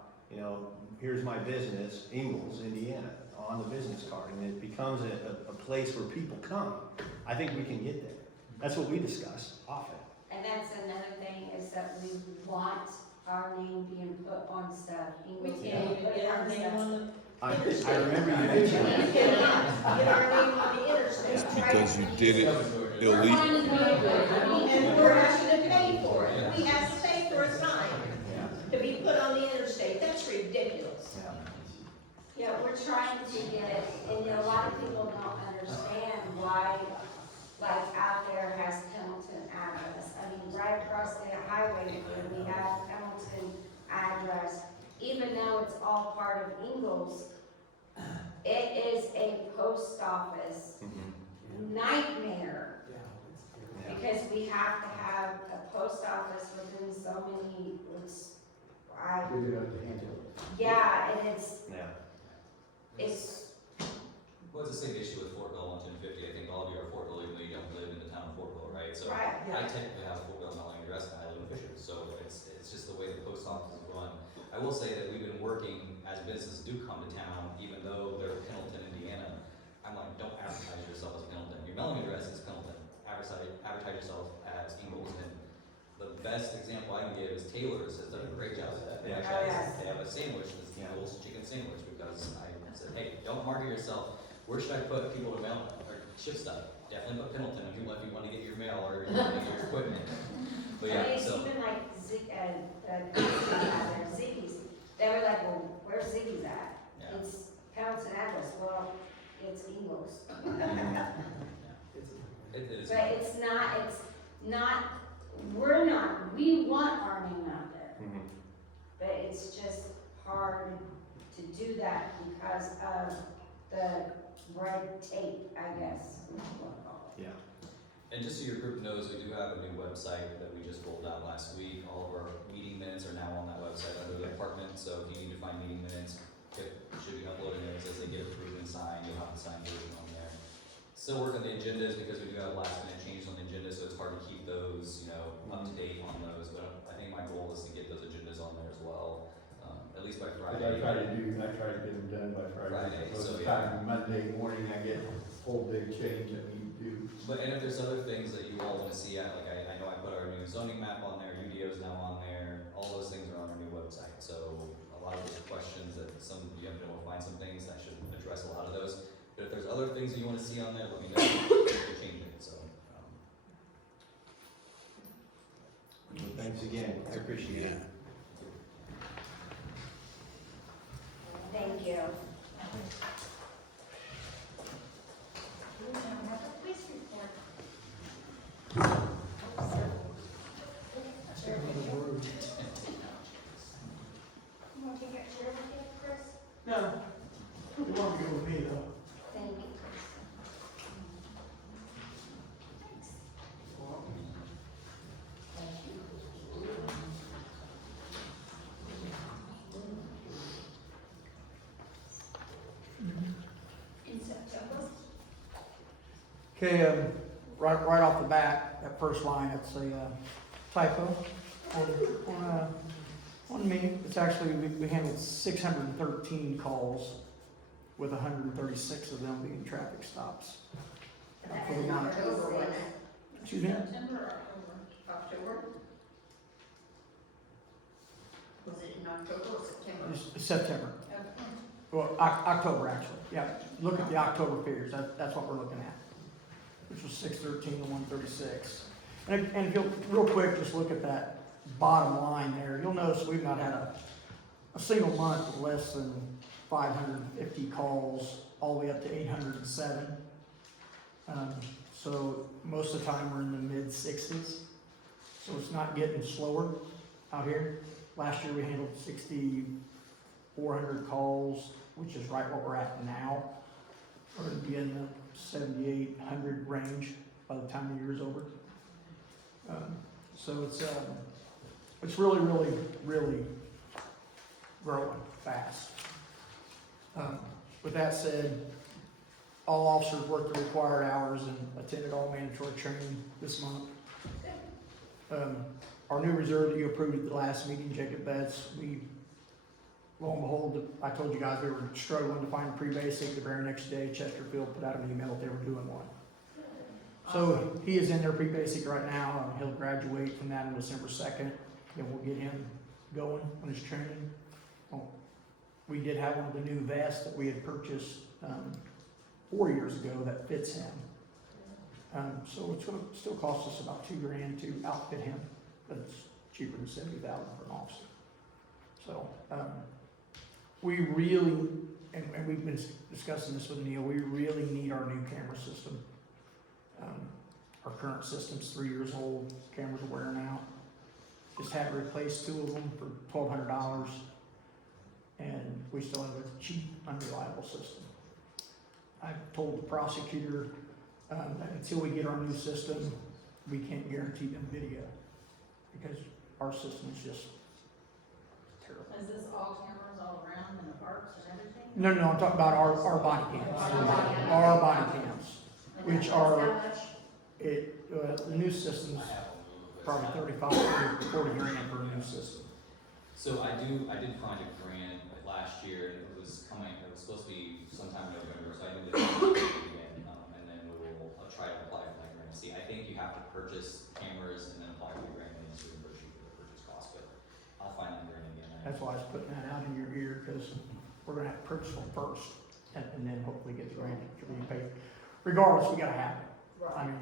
here's my business, Ingalls, Indiana, on the business card, and it becomes a place where people come. I think we can get there. That's what we discuss often. and that's another thing, is that we want our name being put on stuff. We Ingalls can't being even put get our on name stuff. on the I interstate. remember you We mentioned that. cannot get our name on the interstate. Because you did it illegal. And we're having to pay for it. We have to pay for a sign to be put on the interstate. That's ridiculous. Yeah, we're trying to get, and a lot of people don't understand why, like, out there has Hamilton address. I mean, right across the highway, where we have Hamilton all part of Ingalls. It is a post office nightmare, Yeah, it's, because we have to have a post office within so many, yeah, and it's, Well, it's the same issue with Fort Bill 11050. I think all of you are Fort Bill, even though you don't live in the town of Fort Bill, right? So right. I technically have a Fort Bill mailing address, and I live in Fisher, so it's just the way the post office is run. I will say that we've been working as businesses do come to town, even though they're Pendleton, Indiana. I'm like, don't advertise yourself as Pendleton. Your mailing address is Pendleton. Advertise yourself as Ingalls. And the best example I can give is Taylor's has done a great job at that. They actually they have a sandwich that's Ingalls chicken sandwich, because I said, hey, don't market yourself. Where should I put people to mail or ship stuff? Definitely put Pendleton if you want to get your mail or your equipment. But yeah, It's so even like Ziggy's, they were like, well, where's Ziggy's at? yeah. It's Pendleton address, well, it's Ingalls. It is. But it's not, we want our name out there, but it's just hard to do that because of the red tape, I guess. Yeah. And just so your group knows, we do have a new website that we just rolled out last week. All of our meeting minutes are now on that website under the department, so if you need to find meeting minutes, it should be uploading those as they get approved and signed. You'll have the signed version on there. Still working on the agendas because we do have last minute changes on the agenda, so it's hard to keep those, up to date on those. But I think my goal is to get those agendas on there as well, at least by Friday. I try to get them done by Friday. So, the yeah. time Monday morning, I get a whole big change that we do. But, and if there's other things that you all wanna see, like I know I put our new zoning map on there, UDO's now on there, all those things are on our new website. So a lot of those questions that some of you have been able to find some things, that should address a lot of those. But if there's other things that you wanna see on there, let me know, we can change it, so. Well, thanks again. I appreciate it. Thank you. We now have a police report. You want to take a chair with you, Chris? No, you want to go with me though. Thank you, Chris. In September? Okay, right off the bat, that first line, it's a typo on me. It's actually, we handled 613 calls with 136 of them being traffic stops. For the amount of- October, wasn't it? Excuse me? September or October? Was it in October or September? It's September. Well, October actually, yeah. Look at the October figures, that's what we're looking at. Which was 613 to 136. And if you'll, real quick, just look at that bottom line there. You'll notice we've not had a single month with less than 550 calls, all the way up to 807. So most of the time we're in the mid-60s. So it's not getting slower out here. Last year we handled 6,400 calls, which is right what we're at now. We're gonna be in the 7,800 range by the time the year's over. So it's really growing fast. With that said, all officers worked the required hours and attended all mandatory training this month. Our new reserve that you approved at the last meeting, Jacob Betts, lo and behold, I told you guys we were struggling to find a pre-basic. The very next day, Chesterfield put out an email that they were doing one. So he is in their pre-basic right now. He'll graduate from that on December 2nd, and we'll get him going on his training. We did have one of the new vests that we had purchased 4 years ago that fits him. So it's going to still cost us about $2,000 to outfit him, but it's cheaper than $70,000 for an officer. So we really, and we've been discussing this with Neil, we really need our new camera system. Our current system's 3 years old, cameras are wearing out. Just had to replace 2 of them for $1,200. And we still have a cheap, unreliable system. I've told the prosecutor, that until we get our new system, we can't guarantee them video, because our system is just terrible. Is this all cameras all around in the parks and everything? No, I'm talking about our body cams. Our body cams, which are, the new system's probably 35, 40 grand for a new system. So I did find a grant last year, and it was supposed to be sometime in November, so I did it again, and then I'll try to apply for that grant. See, I think you have to purchase cameras and then apply for the grant, and it's reimbursed you for the purchase cost, but I'll find that grant again. That's why I was putting that out in your ear, because we're gonna have to purchase them first, and then hopefully get the grant to be paid. Regardless, we gotta have it. I mean,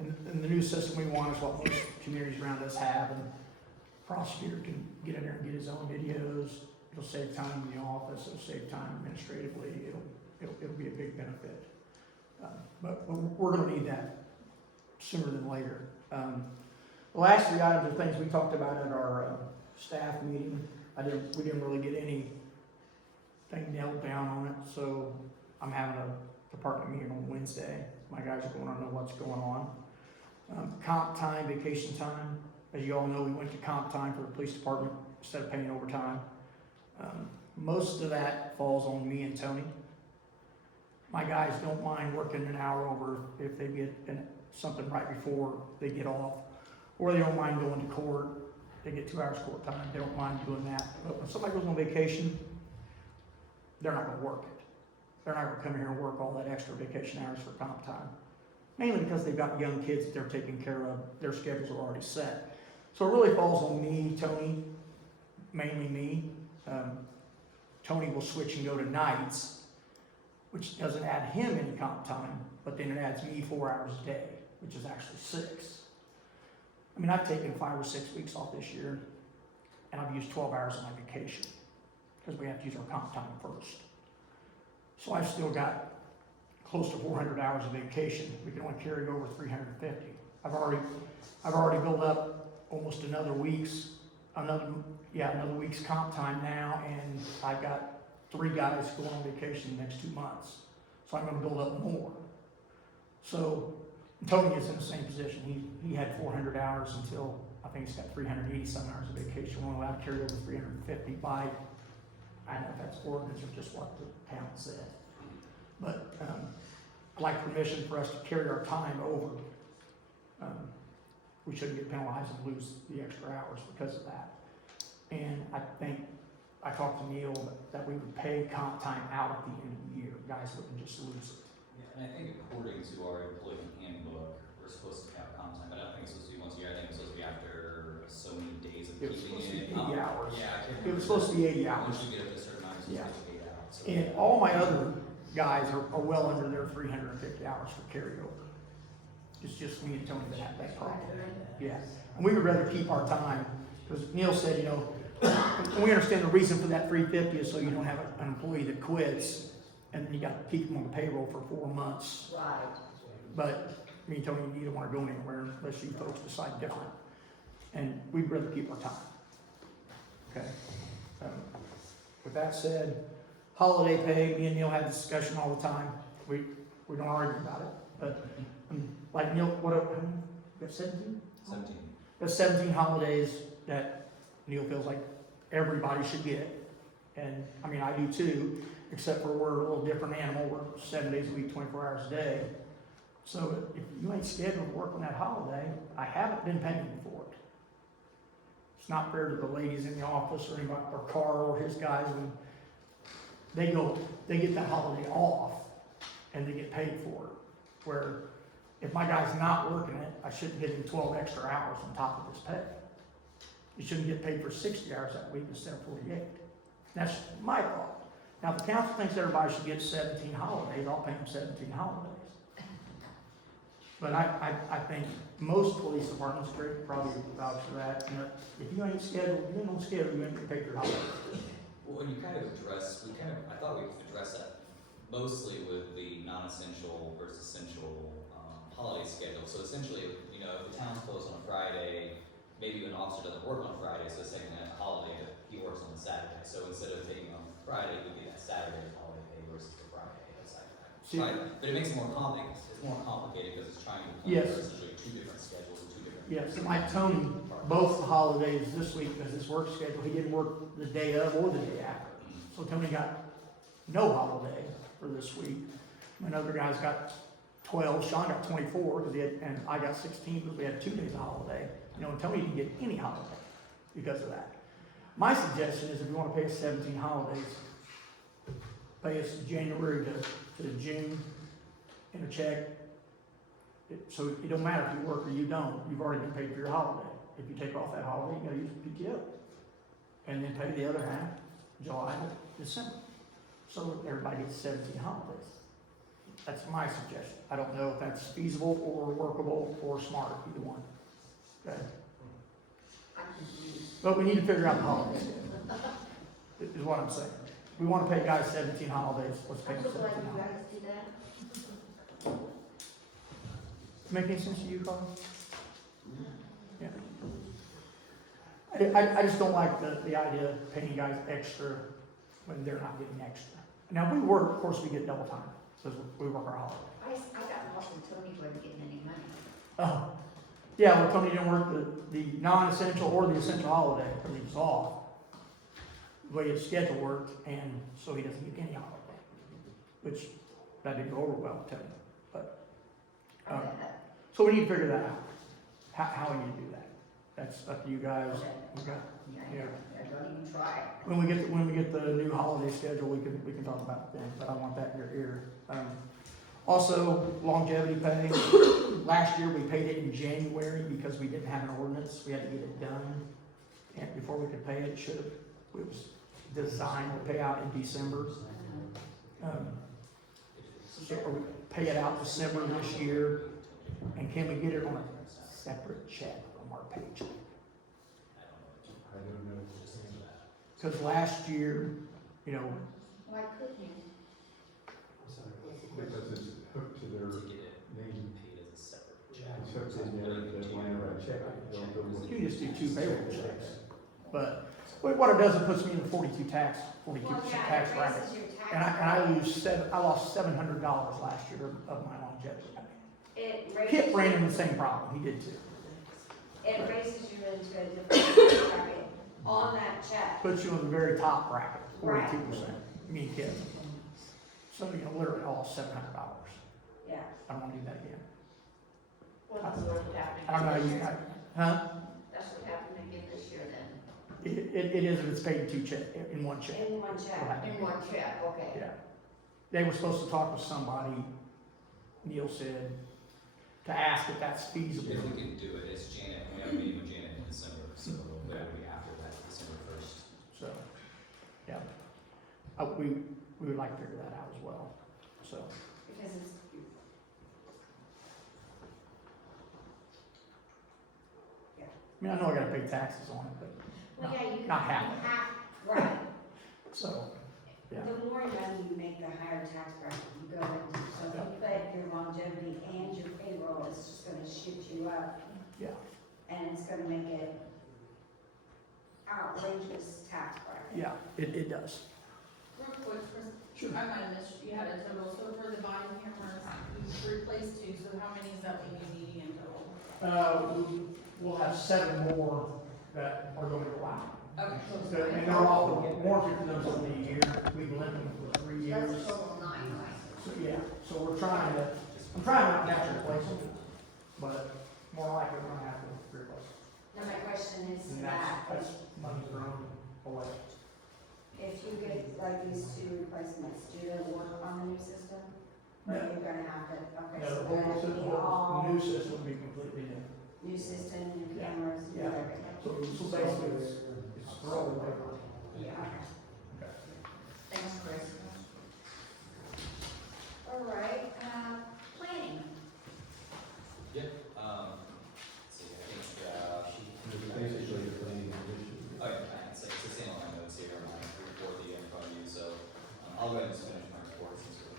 and the new system we want is what most communities around us have, and prosecutor can get in there and get his own videos. It'll save time in the office, it'll save time administratively, it'll be a big benefit. But we're gonna need that sooner than later. The last three items are things we talked about at our staff meeting. We didn't really get anything nailed down on it, so I'm having a department meeting on Wednesday. My guys are going to know what's going on. Comp time, vacation time. As you all know, we went to comp time for the police department instead of paying overtime. Most of that falls on me and Tony. My guys don't mind working an hour over if they get something right before they get off, or they don't mind going to court. They get 2 hours court time. They don't mind doing that. But when somebody goes on vacation, they're not going to work it. They're not going to come here and work all that extra vacation hours for comp time. Mainly because they've got young kids that they're taking care of. Their schedules are already set. So it really falls on me, Tony, mainly me. Tony will switch and go to nights, which doesn't add him any comp time, but then it adds me 4 hours a day, which is actually 6. I mean, I've taken 5 or 6 weeks off this year, and I've used 12 hours of my vacation, because we have to use our comp time first. So I've still got close to 400 hours of vacation. We can only carry over 350. I've already built up almost another week's comp time now, and I've got 3 guys going on vacation the next 2 months. So I'm going to build up more. So Tony is in the same position. He had 400 hours until I think he's got 380 some hours of vacation. We're only allowed to carry over 350 by, I don't know if that's ordinance or just what the town said. But I'd like permission for us to carry our time over. We shouldn't get penalized and lose the extra hours because of that. And I think, I talked to Neil that we would pay comp time out at the end of the year. Guys wouldn't just lose it. Yeah, and I think according to our employee handbook, we're supposed to have comp time, but I don't think it's supposed to be once a year. I think it's supposed to be after so many days of It was keeping supposed to it. be 80 hours. Yeah, I can't It was remember. supposed to be 80 hours. Once you get up to a certain amount, it's Yeah. supposed to be 8 out. So. And all my other guys are well under their 350 hours for carryover. It's just me and Tony that have that problem. Yeah, and we would rather keep our time, because Neil said, you know, and we understand the reason for that 350 is so you don't have an employee that quits, and then you got to keep them on the payroll for 4 months. Right. But me and Tony, neither want to go anywhere unless you folks decide different. And we'd rather keep our time. Okay. With that said, holiday pay, me and Neil have this discussion all the time. We don't argue about it. But like Neil, what, you got 17? 17. There's 17 holidays that Neil feels like everybody should get. And I mean, I do too, except for we're a little different animal. We're 7 days a week, 24 hours a day. So if you ain't scheduled to work on that holiday, I haven't been paying you for it. It's not fair to the ladies in the office or anybody, or Carl or his guys, when they get that holiday off and they get paid for it. Where if my guy's not working it, I shouldn't give him 12 extra hours on top of his pay. He shouldn't get paid for 60 hours that week instead of 48. That's my thought. Now, if the council thinks everybody should get 17 holidays, I'll pay them 17 holidays. But I think most police departments, Greg probably vouch for that. You know, if you ain't scheduled, you ain't on schedule, you ain't gonna pay your holidays. Well, when you kind of I thought we could address that mostly with the non-essential versus essential holiday schedule. So essentially, you know, if the town's closed on a Friday, maybe an officer doesn't work on Friday, so it's taking a holiday, but he works on a Saturday, so instead of taking on Friday, it would be that Saturday holiday pay versus the Friday, that's like, See- but it makes it more complicated, it's more complicated because it's trying to plan Yes. for essentially two different schedules and two different. Yes, and like Tony, both the holidays this week, because his work schedule, he didn't work the day of or the day after. So Tony got no holiday for this week. Another guy's got 12, Sean got 24, because he had, and I got 16, because we had 2 days of holiday. You know, and Tony didn't get any holiday because of that. My suggestion is if you want to pay us 17 holidays, pay us January to June in a check. So it don't matter if you work or you don't, you've already been paid for your holiday. If you take off that holiday, you gotta use PTO. And then pay the other half, July to December. So everybody gets 17 holidays. That's my suggestion. I don't know if that's feasible or workable or smart, either one. Okay? I'm confused. But we need to figure out the holidays, is what I'm saying. We wanna pay guys 17 holidays, let's pay I'm them so glad 17 you holidays. guys do that. Make any sense to you, Carl? Yeah. I just don't like the idea of paying guys extra when they're not getting extra. Now, if we work, of course, we get double time, because we work our holiday. I got lost when Tony wasn't getting any money. Oh, yeah, well, Tony didn't work the non-essential or the essential holiday, because he was off. The way his schedule worked, and so he doesn't get any holiday, which that didn't go over well with Tony, but. So we need to figure that out, how we need to do that. That's up to you guys. Okay. Yeah. Don't even try. When we get the new holiday schedule, we can talk about it then, but I want that in your ear. Also, longevity pay. Last year, we paid it in January because we didn't have an ordinance. We had to get it done. And before we could pay it, it was designed to pay out in December. So we pay it out December this year. And can we get it on a separate check from our paycheck? I don't know. Because last year, you know, Why couldn't you? Because it's hooked to their To get it name. paid as a separate check. It's hooked in there, that whenever I check it, they'll go with. you can just do 2 payroll checks. But what it does, it puts me in the 42% tax bracket. And I lost $700 last year of my longevity pay. Kip ran into the same problem, he did too. It raises you into a different bracket on that check. Puts you in the very top bracket, 42%, Right. me and Kip. So, you know, literally lost $700. Yeah. I don't wanna do that again. Well, that's what happened. I don't know how you, huh? That's what happened again this year then. It is if it's paid in one check. In one check. In one check, okay. Yeah. They were supposed to talk with somebody, Neil said, to ask if that's feasible. If we can do it, it's Janet, we have a meeting with Janet in December, so that'll be after that, December 1st. So, yeah. We would like to figure that out as well, so. Because it's, I mean, I know I gotta pay taxes on it, but well, yeah, you not half. right. So, yeah. The more money you make, the higher tax bracket you go into. So if you put your longevity and your payroll, it's just gonna shoot you up. Yeah. And it's gonna make it outrageous tax bracket. Yeah, it does. Real quick, Chris, Sure. I might have missed, you had a total, so for the body cameras, you replaced 2, so how many is that we need in total? We'll have 7 more that are going to go out. Okay. So, and they're all, the warranty for those will be a year, we've lent them for 3 years. That's a total of 9, right? So, yeah, so I'm trying not to have to replace them, but more likely we're gonna have to replace them. Now, my question is And that, that's money thrown away. if you get like these 2 replacements, do they work on the new system? Or No. you're gonna have to, okay, No, so the they're whole gonna system, be all new system will be completely new. new system, new Yeah. cameras, new Yeah. everything? So basically, it's throwing away. Yeah. Thanks, Chris. All right, Planning. Yep, let's see, I think, It's basically the planning commission. oh yeah, it's the same on my notes here, on my report that you have in front of you, so, I'll go ahead and just finish my report since we're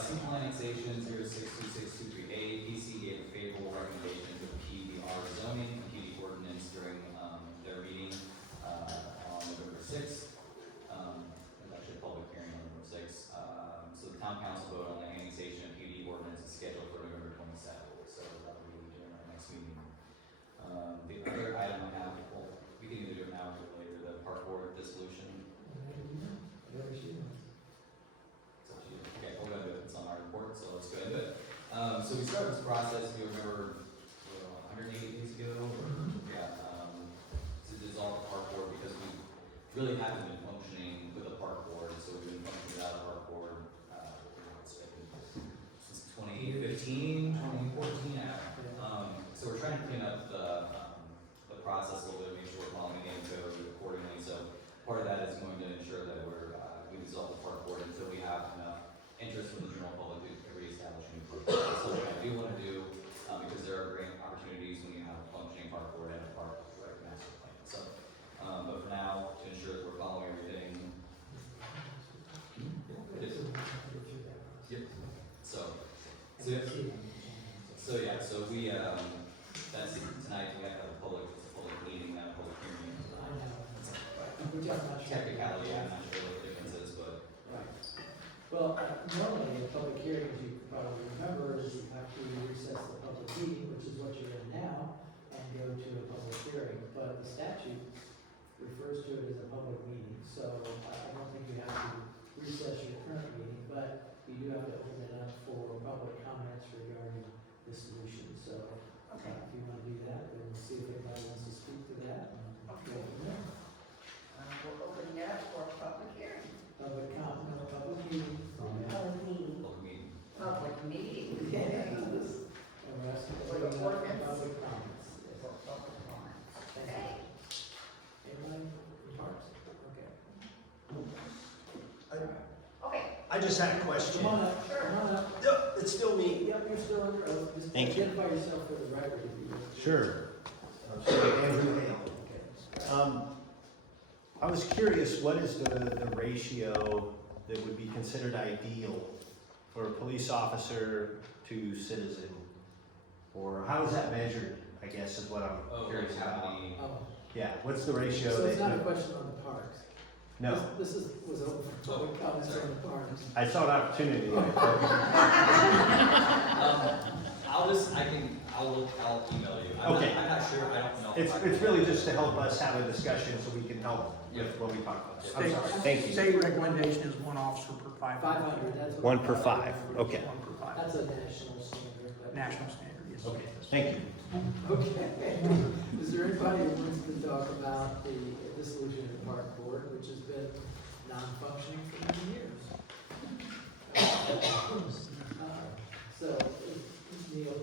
simple annexation 0626238, PC gave a favorable process, if you remember, 180 days ago, to dissolve the park board because we really haven't been functioning with a park board, so we've been functioning without a park board, since 2015, 2014, so we're trying to clean up the process a little bit, make sure we're following the game code accordingly, so part of that is going to ensure that we dissolve the park board until we have enough interest from the general public to reestablish new park board. That's something I do want to do, because there are great opportunities when you have a functioning park board and a park master plan. So, but for now, to ensure that we're following everything. Yep. So we, that's tonight, we have a public meeting, not a public hearing. Technicality, I'm not sure what the difference is, but. Right. Well, normally in public hearings, you probably remember, is you have to recess the public meeting, which is what you're in now, and go to a public hearing. But the statute refers to it as a public meeting, so I don't think you have to recess your current meeting, but you do have to open it up for public comments regarding the solution. So if you want to do that, then we'll see if anybody wants to speak to that. And go from there. We're opening it up for a public hearing. Public comment, no public meeting. Public meeting. Public meeting. Public meeting. Yeah. And we're asking for For the ordinance. public comments. Yes. For public comments. Okay. Anybody in parks? Okay. Okay, I just had a question. Come on up, come on up. Yep, it's still me. Yep, you're still on, just Thank you. identify yourself for the record if you would. Sure. Andrew Hale. Okay. I was curious, what is the ratio that would be considered ideal for a police officer to citizen? Or how is that measured, I guess, is what I'm curious about. Oh, Yeah, what's the ratio so it's that not a you, question on the parks? no, This was open for public comments on the parks. I saw an opportunity. I'll email you. Okay. I'm not sure, I don't know. It's really just to help us have a discussion so we can help with what we talk about. I'm sorry, thank you. State recommendation is one officer per 500. 500, that's what. One per five, okay. One per 5. That's a national standard. but- National standard, yes. Okay, thank you. Okay. Is there anybody who wants to talk about the dissolution of the park board, which has been non-functioning for many years? So, Neil, I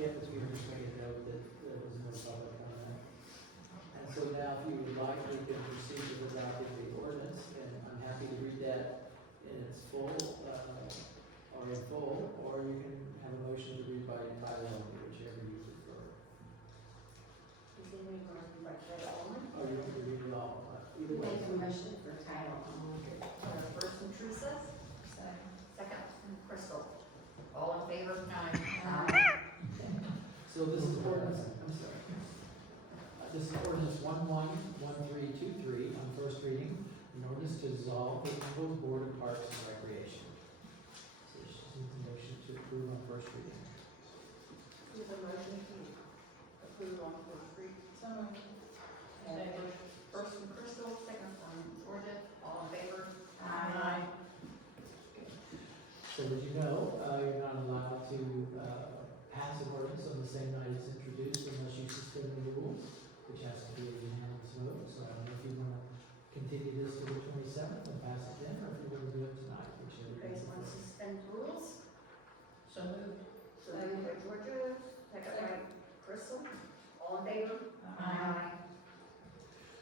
can't let you make a note that there was no public comment. And so now, if you would like, we can proceed with adopting the ordinance, and I'm happy to read that in its full, or in full, or you can have a motion to read by title only, whichever you prefer. Is it going to be like that only? Or you can read it all, either way. Make a motion for title only. first from Teresa, second from Crystal. All in favor? So this is ordinance, I'm sorry. This is ordinance 111323 on first reading, an ordinance to dissolve the Ingalls Board of Parks and Recreation. So this is a motion to approve on first reading. Is a motion to approve on first read? First from Crystal, second from Georgia. All in favor? Aye. So as you know, you're not allowed to pass an ordinance on the same night it's introduced unless you suspend the rules, which has to be a unanimous vote. So I don't know if you want to continue this to the 27th and pass it then, or if you want to do it tonight, whichever. You guys want to suspend rules? So moved. So moved by Georgia, second by Crystal. All in favor? Aye.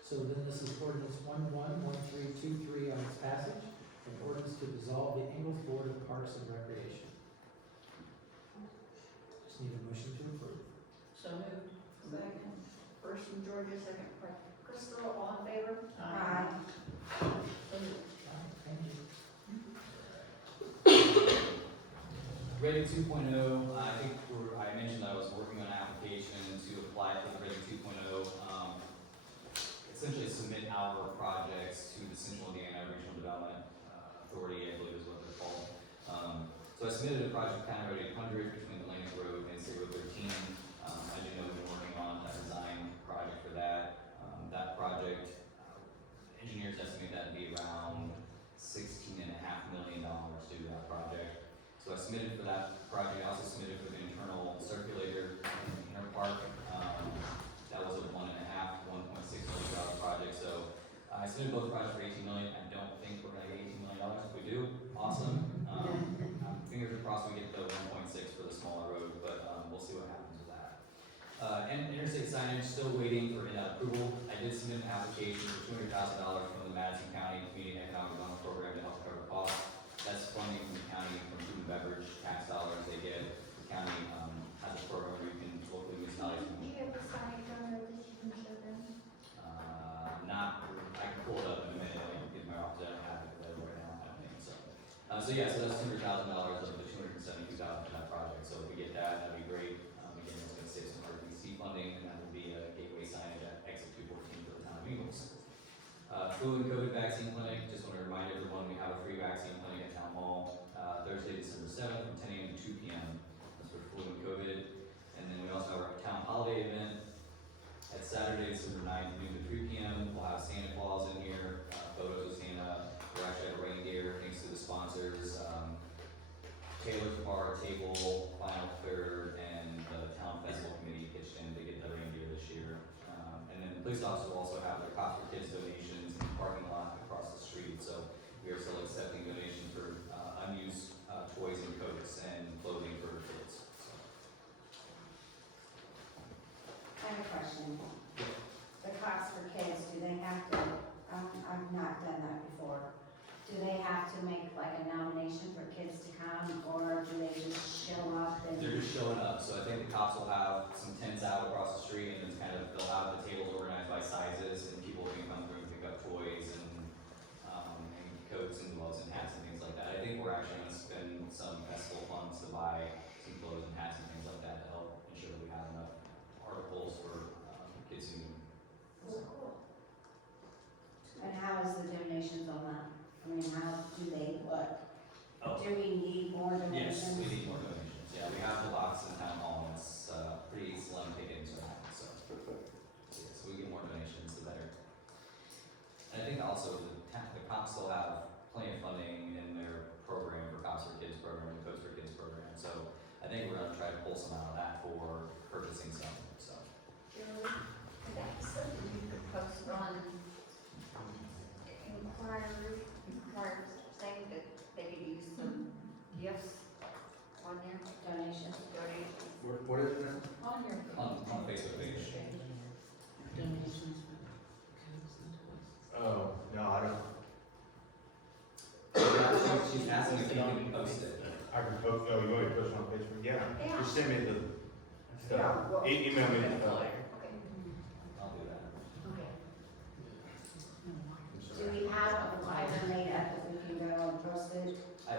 So then this is ordinance 111323 on its passage, an ordinance to dissolve the Ingalls Board of Parks and Recreation. Just need a motion to approve. So moved. Second. First from Georgia, second by Crystal. All in favor? Aye. So moved. Thank you. Ready 2.0, I think I mentioned I was working on an application to apply for the Ready 2.0. Essentially submit our projects to the Central Indiana Regional Development Authority, I believe is what they're called. So I submitted a project kind of Ready 100 between Atlantic Road and State Road 13. As you know, we've been working on a design project for that. That project, engineers estimate that to be around $16.5 million to do that project. So I submitted for that project. I also submitted for the signage, still waiting for approval. I did submit an application for $200,000 from the Madison County Community Economic Development Program to help cover costs. That's funding from the county from food and beverage tax dollars they get. The county, has a program where you can locally municipalities Do you have the signage on there that you can show them? I can pull it up in a minute, I can get my office, I don't have it right now, I think, so. So yeah, so that's $200,000 of the $272,000 for that project, so if we get that, that'd be great. Again, it's gonna save some RDC funding, and that would be a gateway signage at exit 214 for the town of Ingalls. Flu and COVID vaccine clinic, just wanna remind everyone, we have a free vaccine clinic at Town Hall, Thursday, December 7th, from 10 a.m. to 2 p.m. That's for flu and COVID. And then we also have our town holiday event at Saturday, December 9th, noon to 3 p.m. We'll have Santa Claus in here, photos of Santa. We're actually at a reindeer, thanks to the sponsors. Taylor's Bar, Table, Final Third, and the Town Festival Committee pitched in to get the reindeer this year. And then the police officers will also have their Cops for Kids donations in the parking lot across the street. So we are still accepting donations for unused toys and coats and clothing for kids. So. I have a question. The Cops for Kids, do they have to, I've not done that before. Do they have to make like a nomination for kids to come, or do they just show up and? They're just showing up, so I think the cops will have some tents out across the street, and it's kind of, they'll have the tables organized by sizes, and people can come through and pick up toys and coats and gloves and hats and things like that. I think we're actually gonna spend some festival funds to buy some clothes and hats and things like that to help ensure that we have enough articles for kids who need them. Cool. And how is the donations on that? I mean, how do they look? Oh. Do we need more Yes, donations? we need more donations, yeah, we have the box in town hall, and it's pretty slim pickings right now, so. Yeah, so we get more donations, the better. And I think also the cops still have plenty of funding in their program for Cops for Kids program and Coats for Kids program, so I think we're gonna try to pull some out of that for purchasing some, so. That's something you could post on inquiry saying that they could use some gifts on there, Donations? donations. What is it? On your. On Facebook page. Oh, no, I don't. She's asking if you can post it. I can post, oh, you already posted on Facebook? Yeah. Yeah. Just send me the Yeah, stuff. well, Email me the stuff. Okay. I'll do that. Okay. Do we have a flyer made up that we can go and post it? I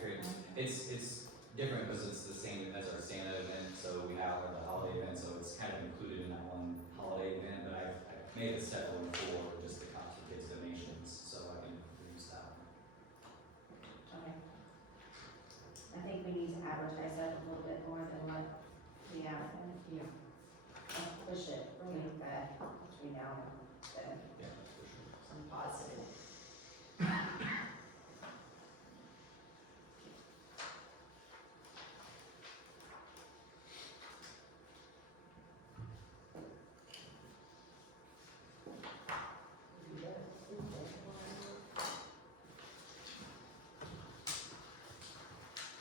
created, it's different because it's the same as our Santa event, so we have the holiday event, so it's kind of included in that one holiday event, but I made a separate one for just the Cops for Kids donations, so I can use that one. Okay. I think we need to advertise that a little bit more than what we have. Yeah. Push it, bring it back between now and then. Yeah, for sure. Some positive.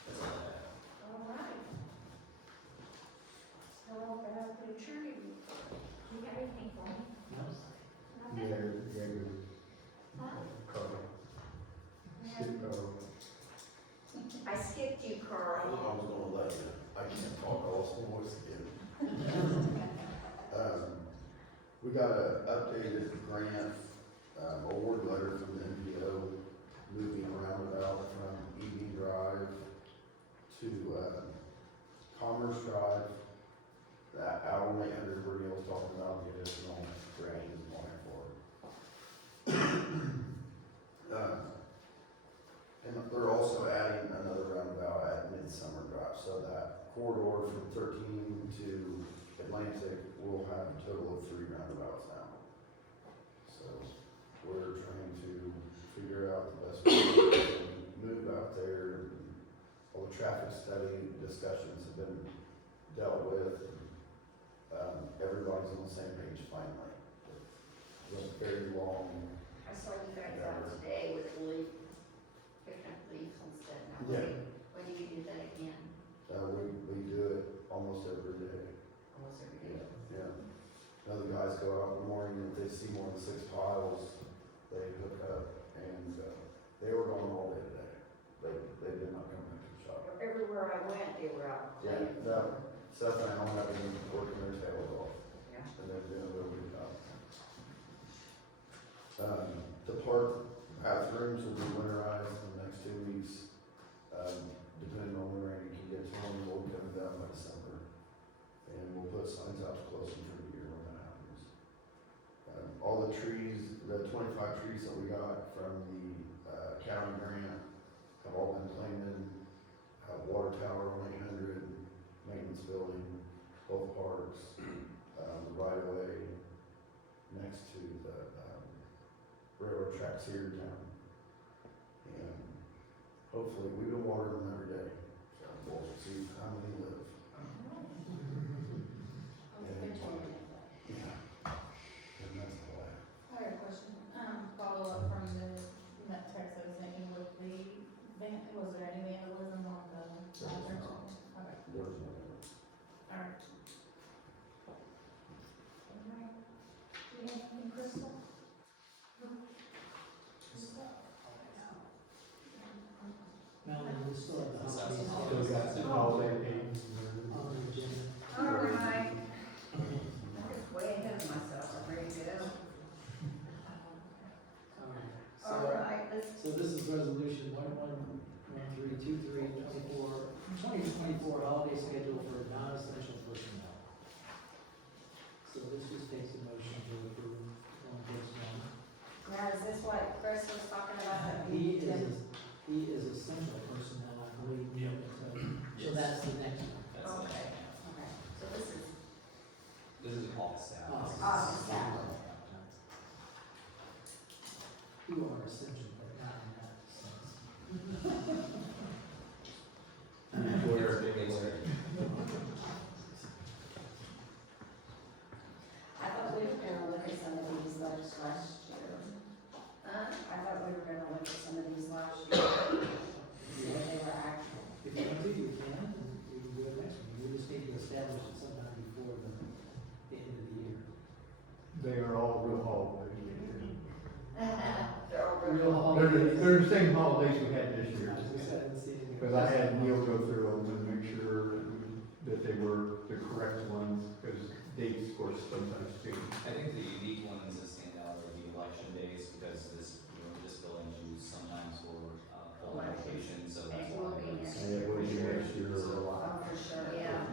That's all I have. All right. So open up the tree. You got anything for me? Yeah, yeah, good. Carl. Skip Carl. I skipped you, Carl. I was gonna let you, I can't talk, I lost my voice again. We got an updated grant, award letter from the NPO, moving roundabout from Evening Drive to, Commerce Drive. That hourly under where Neil's talking about the additional grant is going for. And they're also adding another roundabout at Midsummer Drive, so that corridor from 13 to Atlantic will have a total of 3 roundabouts now. So we're trying to figure out the best way to move out there. All the traffic study discussions have been dealt with. Everybody's on the same page finally. It was very long. I saw you guys out today with leaf, picking up leaves and stuff. Now, Yeah. When do you do that again? We do it almost every day. Almost every day. Yeah. they see more than 6 piles, they hook up, and, they were gone all day today. They did not come back to the shop. Everywhere I went, they were out Yeah, playing. Seth and Alan have been working their tails off, Yeah. and they're doing a really good job. The park bathrooms will be winterized in the next 2 weeks. Depending on when rain can get to them, we'll get them done by December. And we'll put signs out to close them for the year when that happens. All the trees, the 25 trees that we got from the, county grant have all been planted. Have water tower on 800, maintenance building, both parks, the right of way next to the, railroad tracks here in town. And hopefully, we've been watering them every day, so we'll see how many live. They told me that. Yeah. And that's all I have. I have a question, follow up from that text I was thinking with was there any vandalism on the bathroom? Okay, There was no- alright. Anything, Crystal? Melanie, we still have the holidays. Still got the holiday games. On the agenda. All right. I'm just way ahead of myself, I'm ready to go. All All right, right, let's, so this is resolution 111323 2024 holiday schedule for non-essential personnel. So this just takes a motion to approve on this one. now is this what Chris was talking about? that He we did? is essential personnel, I believe. So that's the next one. That's the Okay. next one. Okay, so this is This is all staff. office staff. You are essential, but not in that sense. There's big insert. I thought we were gonna look at some of these last year. I thought we were gonna look at some of these last year. See if they were actual. If you want to, you can, and we can do it next week. We just need to establish it sometime before the end of the year. They are all real holidays. They're all Real They're holidays. they're the same holidays we had this year. I just haven't seen any. Because I had Neil go through them and make sure that they were the correct ones, because dates, of course, sometimes change. I think the unique ones that stand out are the election days, because this, this building is used sometimes for, poll application, so that's It why. will be it was- next And it will be next year a lot. Oh, for sure, yeah.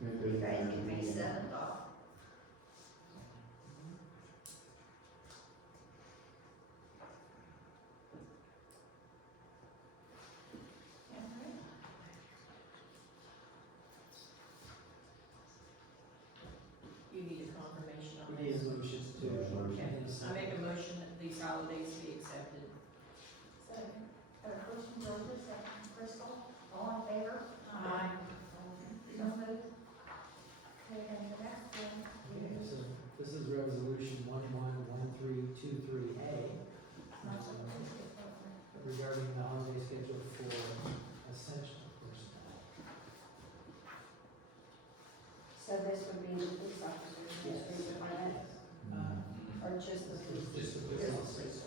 You guys give me 7 off. You need a confirmation on We need this. a motion to, I make a motion that these holidays be accepted. Second. Got a first from Georgia, second from Crystal, all in favor? Aye. So moved. Okay, then the next one. So this is resolution 111323A. Regarding the holiday schedule for essential personnel. So this would be the police officers, just read the plan, or just the police? Just the Just police. the police.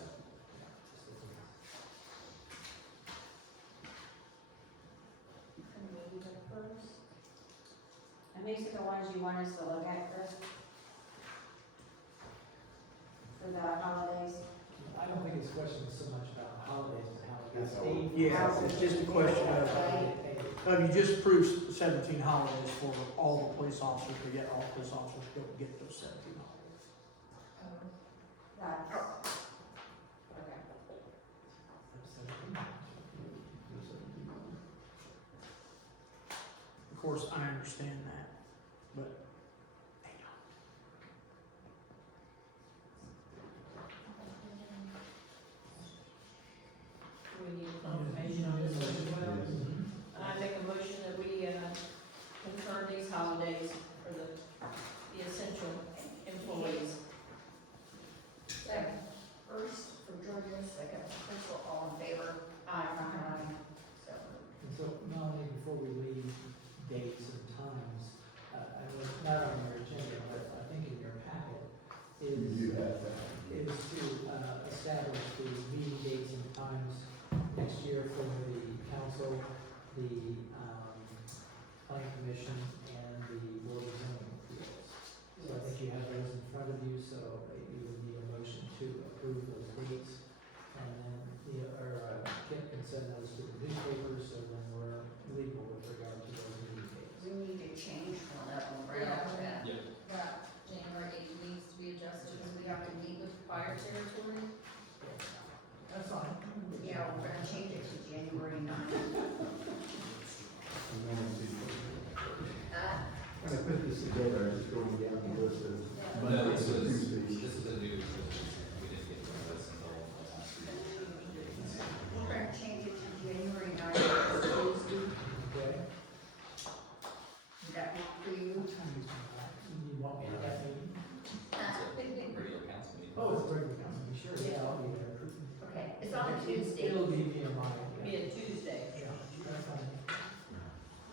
And maybe the first. And these are the ones you want us to look at, Chris? For the holidays? I don't think it's a question so much about holidays, but how it gets It's paid. Yeah, it's just a question How of, it gets paid. you just approved 17 holidays for all the police officers, but yet all police officers don't get those 17 holidays. That's, okay. Of course, I understand that, but they don't. Do we need a confirmation on this as well? I make a motion that we, confirm these holidays for the essential employees. Second. First for Georgia, second for Crystal, all in favor? Aye. times next year for the council, the, planning commission, and the board of zoning appeals. So I think you have those in front of you, so you would need a motion to approve those dates. And then Kip can send those to the newspapers, so then we're legal with regard to those meeting dates. We need to change one of them right off the bat. That January 8th needs to be adjusted because we have to meet with fire territory. That's fine. Yeah, we're gonna change it to January 9th. When I put this together, I was going down the list of No, Mondays this and was, Tuesdays. this is a new, we didn't get to this until last week. We're gonna change it to January 9th, Tuesday. Okay. Would that work for you? You want me to have that meeting? It's a regular council meeting. Oh, it's a regular council, meeting, sure, yeah, I'll be there. Okay, it's on a Tuesday. It'll be me and mine. Be a Tuesday. Yeah, that's fine.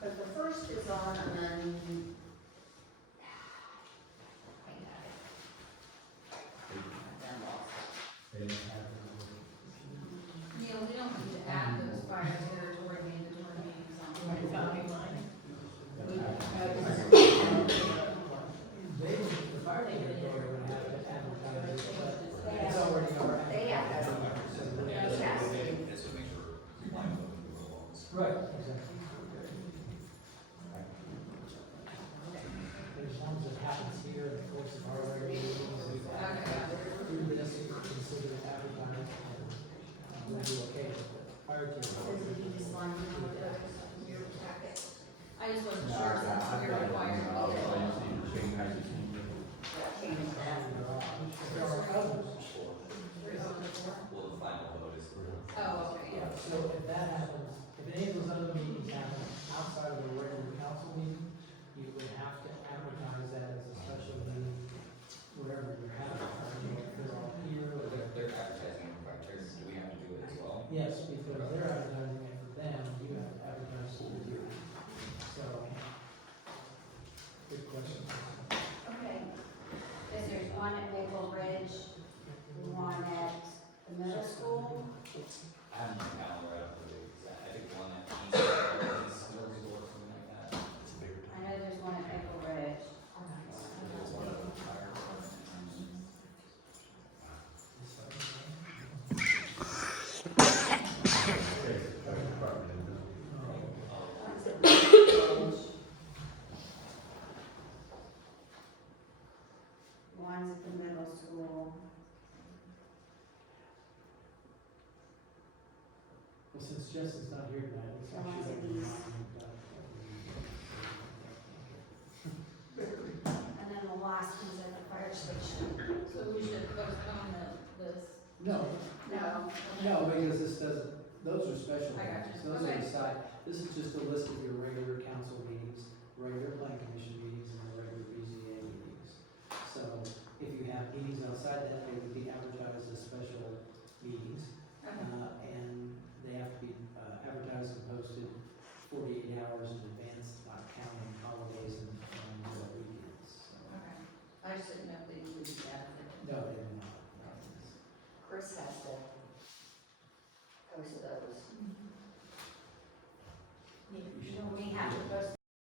But the first is on, I got it. I lost it. Neil, we don't need to add those fire territory mandatory meetings on. You found me mine? They, the fire department are gonna have to advertise it, but it's already our. They have to. Yeah, Yes. This would make sure line voting goes along. Right, exactly. And as long as it happens here in the course of our regular meetings, we just consider it advertised, and we'll do okay with it. Fire Does department. it need to sign one of those in your packet? I just wasn't sure since we're required to do it. Change that. There are others. Well, the final vote is. Oh, okay, Yeah, yeah. so if that happens, if any of those other meetings happen outside of the regular council meeting, you would have to advertise that as a special meeting wherever you're having it. I don't know if they're all here or. They're advertising in criteria, do we have to do it as well? Yes, because they're advertising it for them, you have to advertise it for you. So, good question. Okay. Because there's one at Maple Ridge, one at the middle school. I haven't been counting right up for the exact, I think the one that east, middle school or something like that. I know there's one at Maple Ridge. There's one of them fire. One's at Maple Ridge. One's at the middle school. Well, since Justin's not here tonight, let's Someone's make sure at that we these. And then the last one's at the fire station. So we should postpone this. No, No. no, because this doesn't, those are special I got meetings, you. those are Okay. the side, this is just a list of your regular council meetings, regular plan commission meetings, and the regular BZA meetings. So, if you have meetings outside that, they would be advertised as special meetings. Okay. And they have to be advertised and posted 48 hours in advance